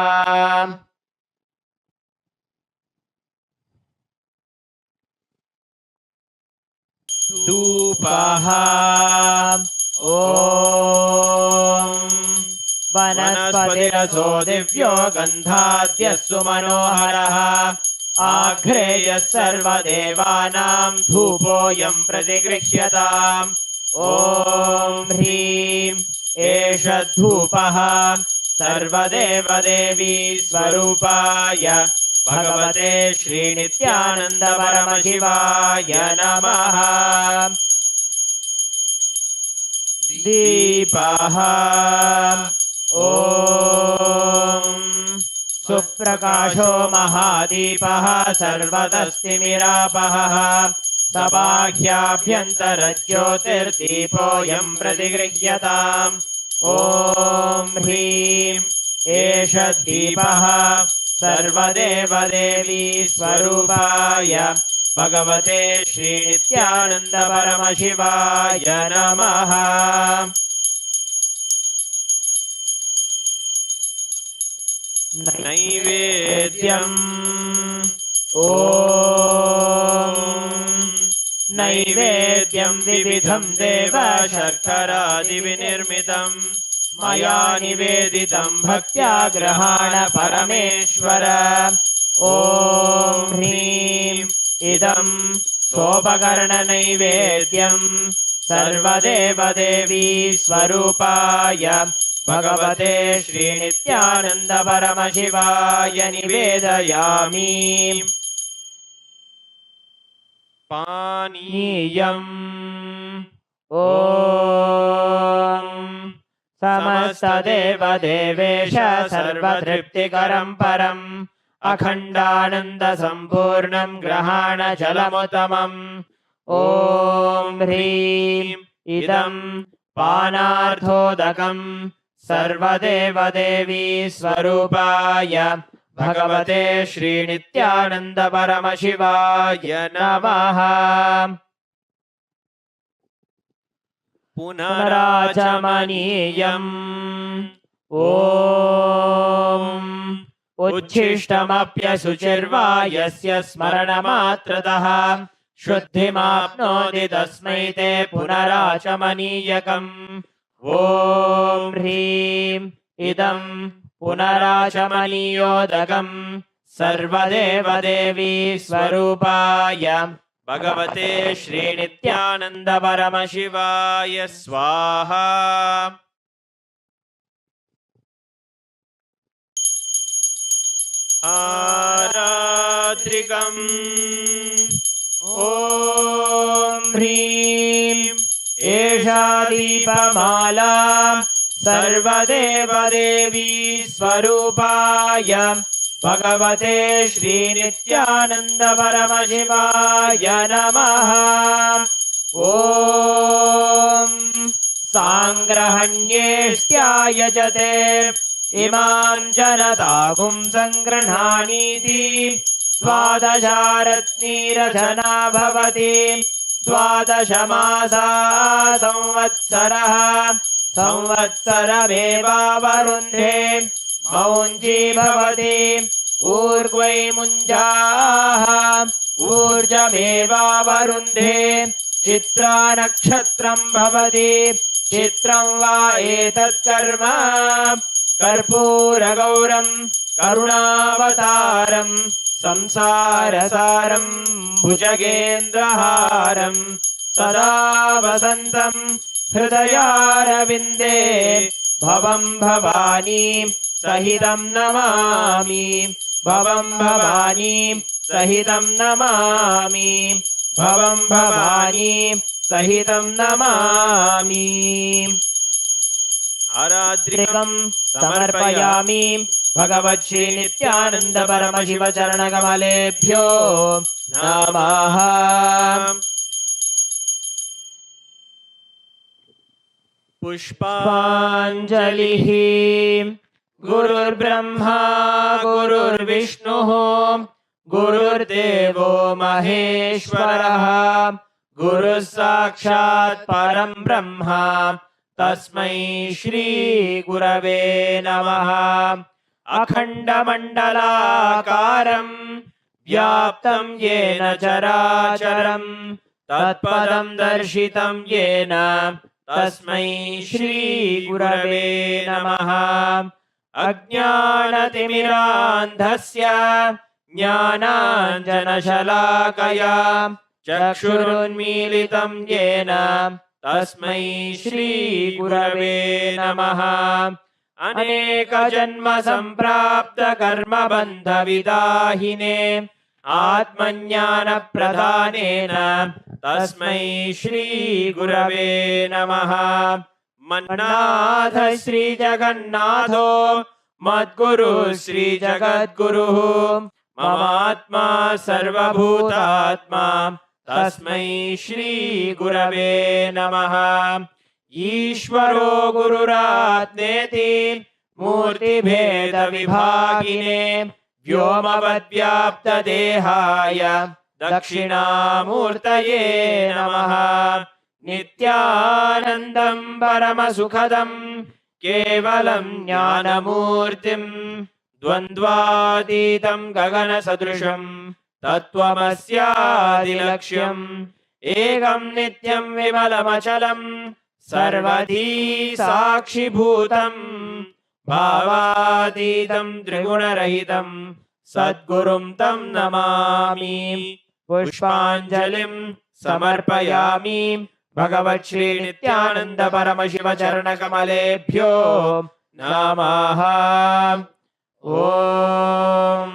धूपः ॐ वनस्पतिरसो दिव्यो गन्धाद्यस्सु मनोहरः आघ्रेयः सर्वदेवानां धूपोऽयं प्रतिगृह्यताम् ॐ ह्रीं एष धूपः सर्वदेवदेवी स्वरूपाय भगवते श्रीनित्यानन्द परमशिवाय नमः दीपः ॐ सुप्रकाशो महादीपः सर्वतस्तिमिरापहः सबाह्याभ्यन्तरज्योतिर्दीपोऽयं प्रतिगृह्यताम् ॐ ह्रीं एष दीपः सर्वदेवदेवी स्वरूपाय भगवते श्रीनित्यानन्द परमशिवाय नमः नैवेद्यम् ॐ नैवेद्यं विविधं देव शर्करादिविनिर्मितम् मया निवेदितं भक्त्या ग्रहाण परमेश्वर ॐ ह्रीं इदं सोपकरणनैवेद्यं सर्वदेवदेवी स्वरूपाय भगवते श्रीनित्यानन्द परमशिवाय निवेदयामि पानीयम् ॐ समस्तदेवदेवेश सर्वतृप्तिकरं परम् अखण्डानन्दसम्पूर्णं ग्रहाणजलमुत्तमम् ॐ ह्रीं इदं पानार्थोदकम् सर्वदेवदेवी स्वरूपाय भगवते श्रीनित्यानन्द परमशिवाय नमः। पुनराचमनीयम् ॐ उच्छिष्टमप्यशुचिर्वा यस्य स्मरणमात्रतः शुद्धिमाप्नोति तस्मै ते पुनराचमनीयकम्। ॐ ह्रीं इदं पुनराचमनीयोदकम् सर्वदेवदेवी स्वरूपाय भगवते श्रीनित्यानन्द परमशिवाय स्वाहा। आरात्रिकम् ॐ ह्रीं एषा दीपमाला सर्वदेवदेवी स्वरूपाय भगवते श्रीनित्यानन्द परमशिवाय नमः। ॐ साङ्ग्रहण्येष्ट्यायजते इमां जनतागुं सङ्गृह्णानीति द्वादशारत्नीरचना भवति। द्वादशमासा संवत्सरः संवत्सरमेवावरुन्धे मौञ्जी भवति। ऊर्ध्वै मुञ्जाः ऊर्जमेवावरुन्धे चित्रा नक्षत्रं भवति। चित्रं वा एतत्कर्म कर्पूरगौरं करुणावतारं संसारसारं भुजगेन्द्रहारं सदा वसन्तं हृदयारविन्दे भवं भवानी सहितं नमामि। भवं भवानी सहितं नमामि। भवं भवानी सहितं नमामि। आरात्रिकं समर्पयामि भगवत् श्री नित्यानंद परमशिव चरणकमलेभ्यो नमः। पुष्पाञ्जलिः। गुरुर्ब्रह्मा गुरुर्विष्णुः गुरुर्देवो महेश्वरः गुरुः साक्षात् परं ब्रह्म तस्मै श्री गुरवे नमः। अखण्डमण्डलाकारं व्याप्तं येन चराचरं तत्पदं दर्शितं येन तस्मै श्री गुरवे नमः। अज्ञानतिमिरान्धस्य ज्ञानाञ्जनशलाकया चक्षुरुन्मीलितं येन तस्मै श्री गुरवे नमः। अनेकजन्म सम्प्राप्त कर्मबन्धविदाहिने आत्मज्ञानप्रदानेन तस्मै श्री गुरवे नमः। मन्नाथ श्री जगन्नाथो मद्गुरु श्री जगद्गुरुः ममात्मा सर्वभूतात्मा तस्मै श्री गुरवे नमः। ईश्वरो गुरुरात्मेति मूर्तिभेदविभागिने व्योमवद्व्याप्तदेहाय दक्षिणामूर्तये नमः। नित्यानन्दं परमसुखदं केवलं ज्ञानमूर्तिं द्वन्द्वातीतं गगनसदृशं तत्त्वमस्यादिलक्ष्यम् एकं नित्यं विमलमचलं सर्वधी साक्षिभूतं भावातीतं त्रिगुणरहितं सद्गुरुं तं नमामि। पुष्पाञ्जलिं समर्पयामि भगवत् श्री नित्यानंद परमशिव चरणकमलेभ्यो नमः। ॐ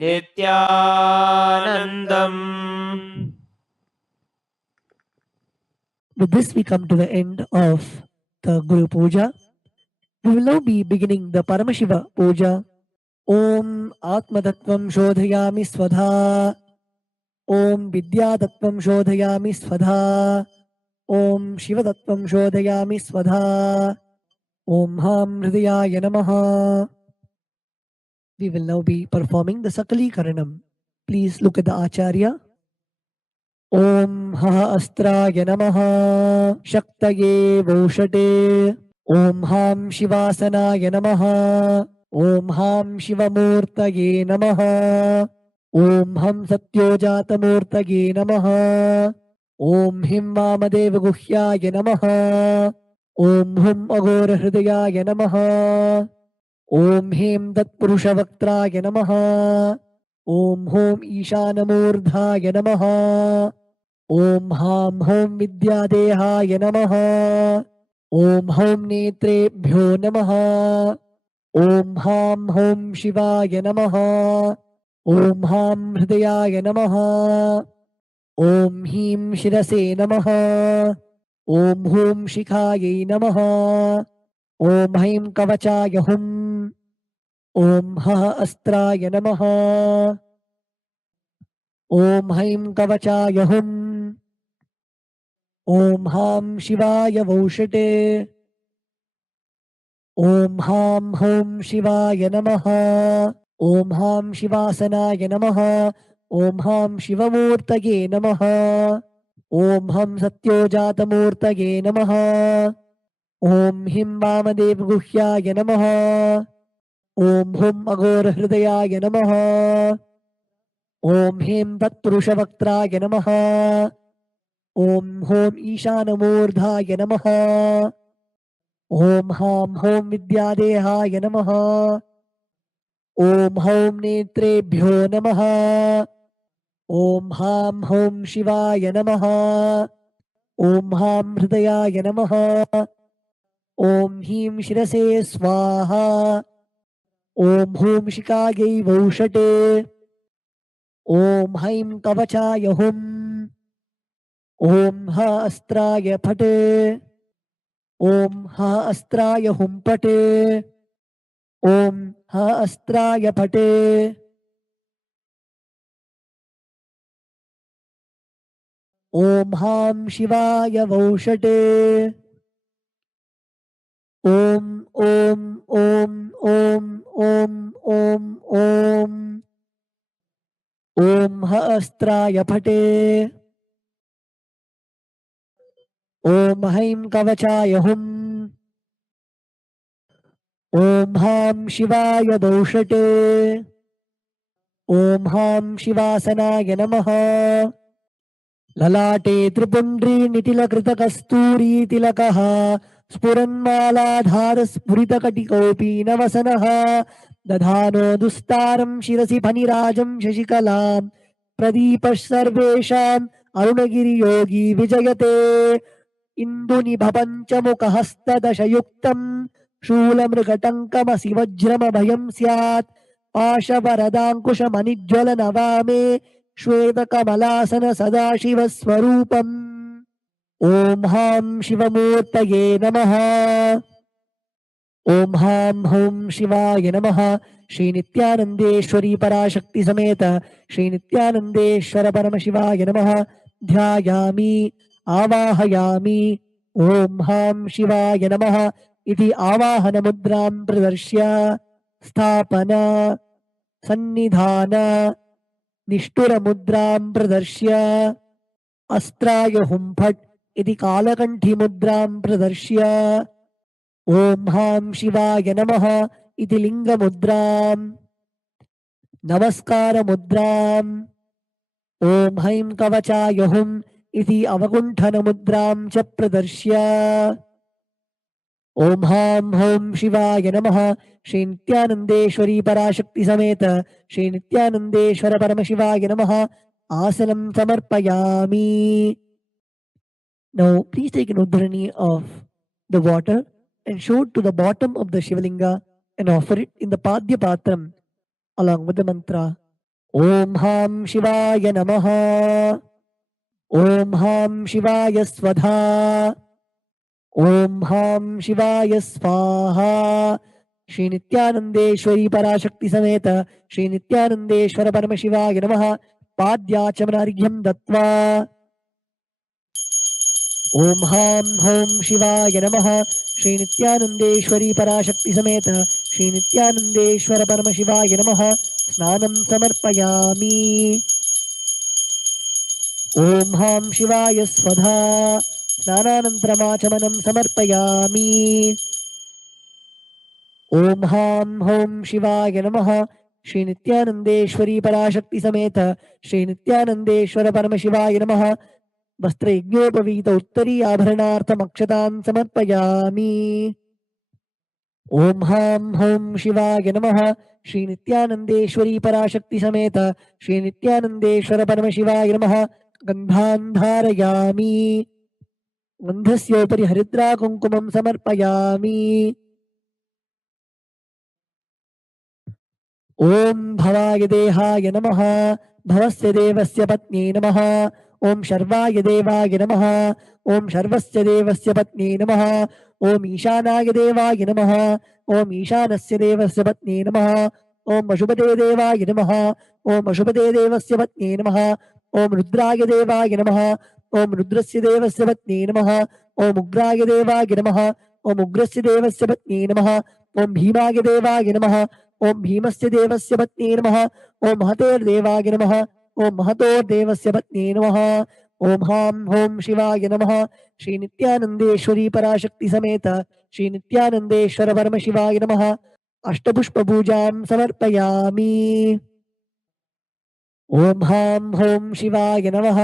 नित्यानन्दम्। With this, we come to the end of the Guru Puja. We will now be beginning the Paramashiva Puja. Om Atmatattvam Shodhayami Svadha. Om Vidyatattvam Shodhayami Svadha. Om Shivatattvam Shodhayami Svadha. Om Ham Hridayaya Namaha. We will now be performing the Sakali Karanam. Please look at the Acharya. Om Ha Astraya Namaha Shaktaye Voshate Om Ham Shivasanaya Namaha Om Ham Shivamurtaye Namaha Om Ham SatyojataMurtaye Namaha Om Him Vamadeva Guhyaya Namaha Om Hum Agora Hridayaya Namaha Om Him Tatpurushavaktraya Namaha Om Hom Ishanamurdhaya Namaha Om Ham Hom Vidyadehaya Namaha Om Hom Netrebhyo Namaha Om Ham Hom Shivaya Namaha Om Ham Hridayaya Namaha Om Him Shirase Namaha Om Hum Shikhaye Namaha Om Haim Kavachaya Hum Om Ha Astraya Namaha Om Haim Kavachaya Hum Om Ham Shivaya Voshate Om Ham Hom Shivaya Namaha Om Ham Shivasanaya Namaha Om Ham Shivamurtaye Namaha Om Ham SatyojataMurtaye Namaha Om Him Vamadeva Guhyaya Namaha Om Hum Agora Hridayaya Namaha Om Him Tatpurushavaktraya Namaha Om Hom Ishanamurdhaya Namaha Om Ham Hom Vidyadehaya Namaha Om Hom Netrebhyo Namaha Om Ham Hom Shivaya Namaha Om Ham Hridayaya Namaha Om Him Shirase Swaha Om Hum Shikage Voshate Om Haim Kavachaya Hum Om Ha Astraya Phate Om Ha Astraya Hum Pate Om Ha Astraya Phate Om Ham Shivaya Voshate Om Om Om Om Om Om Om Om Ha Astraya Phate Om Haim Kavachaya Hum Om Ham Shivaya Doshate Om Ham Shivasanaya Namaha Lalate Tripundri Nitila Krita Kasturi Tilakaha Spuranmaladhara Spuritakattikopi Navasanaha Dadhano Dustaram Shirasi Phanirajam Shashikalam Pradipash Sarvesham Arunagiri Yogi Vijayate Induni Bhapanchamuka Hasta Dashayuktam Shulamrgatankamasi Vajrama Bhayam Syat Pashavaradankusha Manijwala Navame Shweta-kamalasana Sadashiva Swarupam Om Ham Shivamurtaye Namaha Om Ham Hum Shivaya Namaha Shri Nithyanandeshwari Parashakti Sameta Shri Nithyanandeshwara Paramashivaya Namaha Dhyayami Avahayami Om Ham Shivaya Namaha Iti Avahana Mudram Pradarshya Sthapana Sannidhana Nishtura Mudram Pradarshya Astraya Humphat Iti Kalakanthi Mudram Pradarshya Om Ham Shivaya Namaha Iti Linga Mudram Namaskara Mudram Om Haim Kavachaya Hum Iti Avagunthana Mudram Cha Pradarshya Om Ham Hom Shivaya Namaha Shri Nithyanandeshwari Parashakti Sameta Shri Nithyanandeshwara Paramashivaya Namaha Asanam Samarpayami. Now please take an udhrani of the water and show it to the bottom of the Shivalinga and offer it in the Padya Patram along with the mantra Om Ham Shivaya Namaha Om Ham Shivaya Swadha Om Ham Shivaya Swaha Shri Nithyanandeshwari Parashakti Sameta Shri Nithyanandeshwara Paramashivaya Namaha Padyachamanaryam Dattva Om Ham Hom Shivaya Namaha Shri Nithyanandeshwari Parashakti Sameta श्रीनित्यानन्देश्वर परमशिवाय नमः स्नानं समर्पयामि। ॐ हां शिवाय स्वधा स्नानानन्तरमाचमनं समर्पयामि। ॐ हां हौं शिवाय नमः श्रीनित्यानन्देश्वरी पराशक्ति समेत श्रीनित्यानन्देश्वर परमशिवाय नमः वस्त्रयज्ञोपवीत उत्तरीयाभरणार्थमक्षतां समर्पयामि। ॐ हां हौं शिवाय नमः श्रीनित्यानन्देश्वरी पराशक्ति समेत श्रीनित्यानन्देश्वर परमशिवाय नमः गन्धान् धारयामि। गन्धस्योपरि हरिद्राकुङ्कुमं समर्पयामि। ॐ भवाय देहाय नमः भवस्य देवस्य पत्न्यै नमः। ॐ शर्वाय देवाय नमः ॐ शर्वस्य देवस्य पत्न्यै नमः। ॐ ईशानाय देवाय नमः ॐ ईशानस्य देवस्य पत्न्यै नमः। ॐ अशुभदे देवाय नमः ॐ अशुभदे देवस्य पत्न्यै नमः। ॐ रुद्राय देवाय नमः ॐ रुद्रस्य देवस्य पत्न्यै नमः। ॐ उग्राय देवाय नमः ॐ उग्रस्य देवस्य पत्न्यै नमः। ॐ भीमाय देवाय नमः ॐ भीमस्य देवस्य पत्न्यै नमः। ॐ महतेर्देवाय नमः ॐ महतोर्देवस्य पत्न्यै नमः। ॐ हां हौं शिवाय नमः श्रीनित्यानन्देश्वरी पराशक्ति समेत श्रीनित्यानन्देश्वर परमशिवाय नमः अष्टपुष्पपूजां समर्पयामि। ॐ हां हौं शिवाय नमः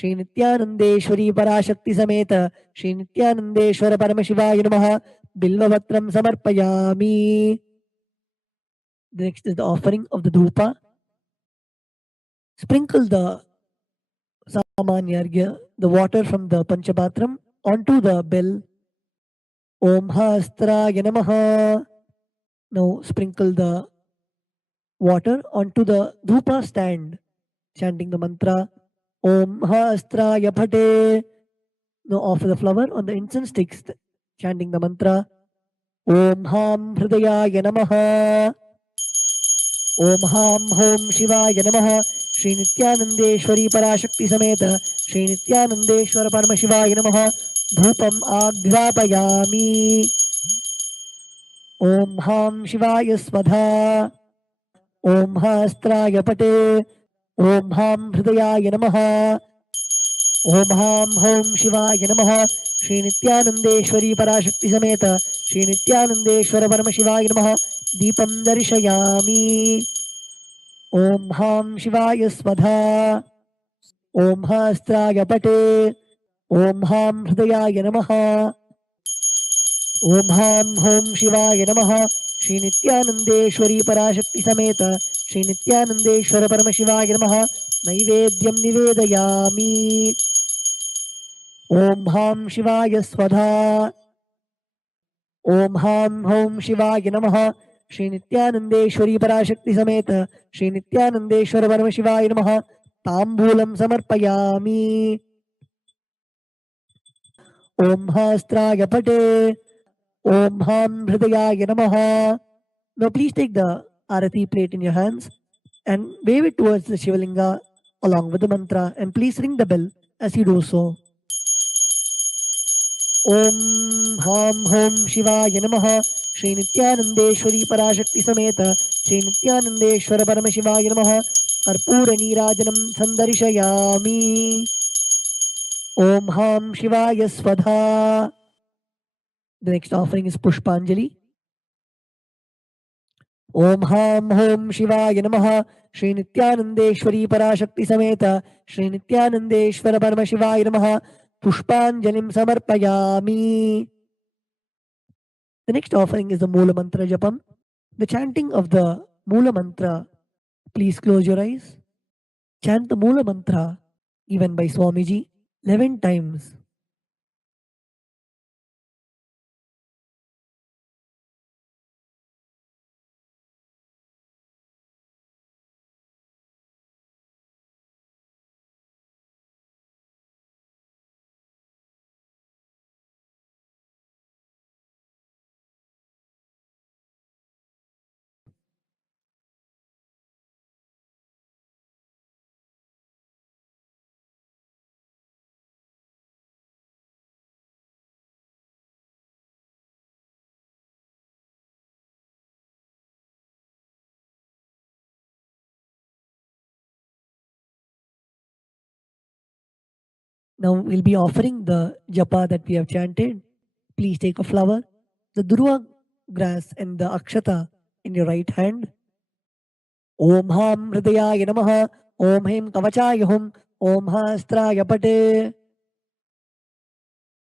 श्रीनित्यानन्देश्वरी पराशक्ति समेत श्रीनित्यानन्देश्वर परमशिवाय नमः बिल्वपत्रं समर्पयामि। Next is the offering of the dhupa. Sprinkle the samanyargya, the water from the panchapatram, onto the bell. Om Hastraya Namaha. Now sprinkle the water onto the dhupa stand, chanting the mantra Om Hastraya Phate. Now offer the flower on the incense sticks, chanting the mantra Om Ham Hridayaya Namaha. Om Ham Hom Shivaya Namaha Shri Nithyanandeshwari Parashakti Sameta Shri Nithyanandeshwara Paramashivaya Namaha Dhupam Aghrapayami. Om Ham Shivaya Swadha. Om Hastraya Pate. Om Ham Hridayaya Namaha. Om Ham Hom Shivaya Namaha Shri Nithyanandeshwari Parashakti Sameta Shri Nithyanandeshwara Paramashivaya Namaha Deepam Darshayami. Om Ham Shivaya Swadha. Om Hastraya Pate. Om Ham Hridayaya Namaha. Om Ham Hom Shivaya Namaha Shri Nithyanandeshwari Parashakti Sameta Shri Nithyanandeshwara Paramashivaya Namaha Naivedyam Nivedayami. Om Ham Shivaya Swadha. Om Ham Hom Shivaya Namaha Shri Nithyanandeshwari Parashakti Sameta Shri Nithyanandeshwara Paramashivaya Namaha Tambulam Samarpayami. Om Hastraya Pate. Om Ham Hridayaya Namaha. Now please take the arati plate in your hands and wave it towards the Shivalinga along with the mantra, and please ring the bell as you do so. Om Ham Hom Shivaya Namaha Shri Nithyanandeshwari Parashakti Sameta Shri Nithyanandeshwara Paramashivaya Namaha Karpura Neerajanam Sandarishayami. Om Ham Shivaya Swadha. The next offering is Pushpanjali. Om Ham Hom Shivaya Namaha Shri Nithyanandeshwari Parashakti Sameta Shri Nithyanandeshwara Paramashivaya Namaha Pushpanjalim Samarpayami. The next offering is the Mula Mantra Japam. The chanting of the Mula Mantra. Please close your eyes. Chant the Mula Mantra given by Swamiji 11 times. Now we'll be offering the japa that we have chanted. Please take a flower, the durva grass and the akshata in your right hand. Om Ham Hridayaya Namaha, Om Hem Kavachaya Hum, Om Hastraya Pate.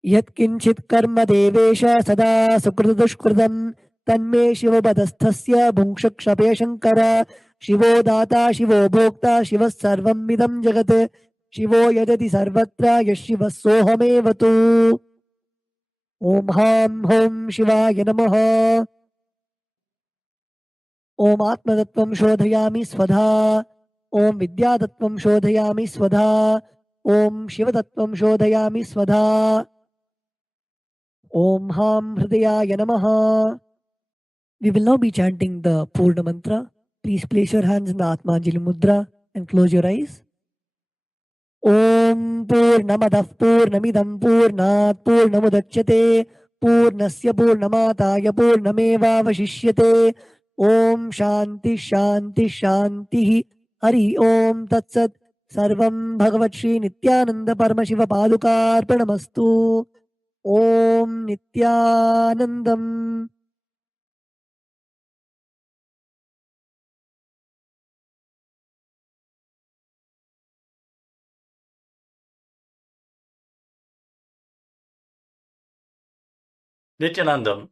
यत्किञ्चित् कर्म देवेश सदा सुकृतदुष्कृतं तन्मे शिवपदस्थस्य भुङ्क्षक्षपे शङ्कर शिवो दाता शिवो भोक्ता शिवः सर्वमिदं जगत् शिवो यजति सर्वत्र यः शिवः सोऽहमेव तु ॐ हां हौं शिवाय नमः ॐ आत्मतत्त्वं शोधयामि स्वधा ॐ विद्यातत्त्वं शोधयामि स्वधा ॐ शिवतत्त्वं शोधयामि स्वधा Om Ham Hridayaya Namaha. We will now be chanting the Purna Mantra. Please place your hands in the Atmanjali Mudra and close your eyes. Om Purnamadah Purnamidam Purnat Purnamudachyate Purnasya Purnamataya Purnamevavashishyate Om Shanti Shanti Shanti Hari Om Tatsat Sarvam Bhagavat Sri Nithyananda Paramashiva Padukarpanamastu Om Nithyanandam. Nithyanandam,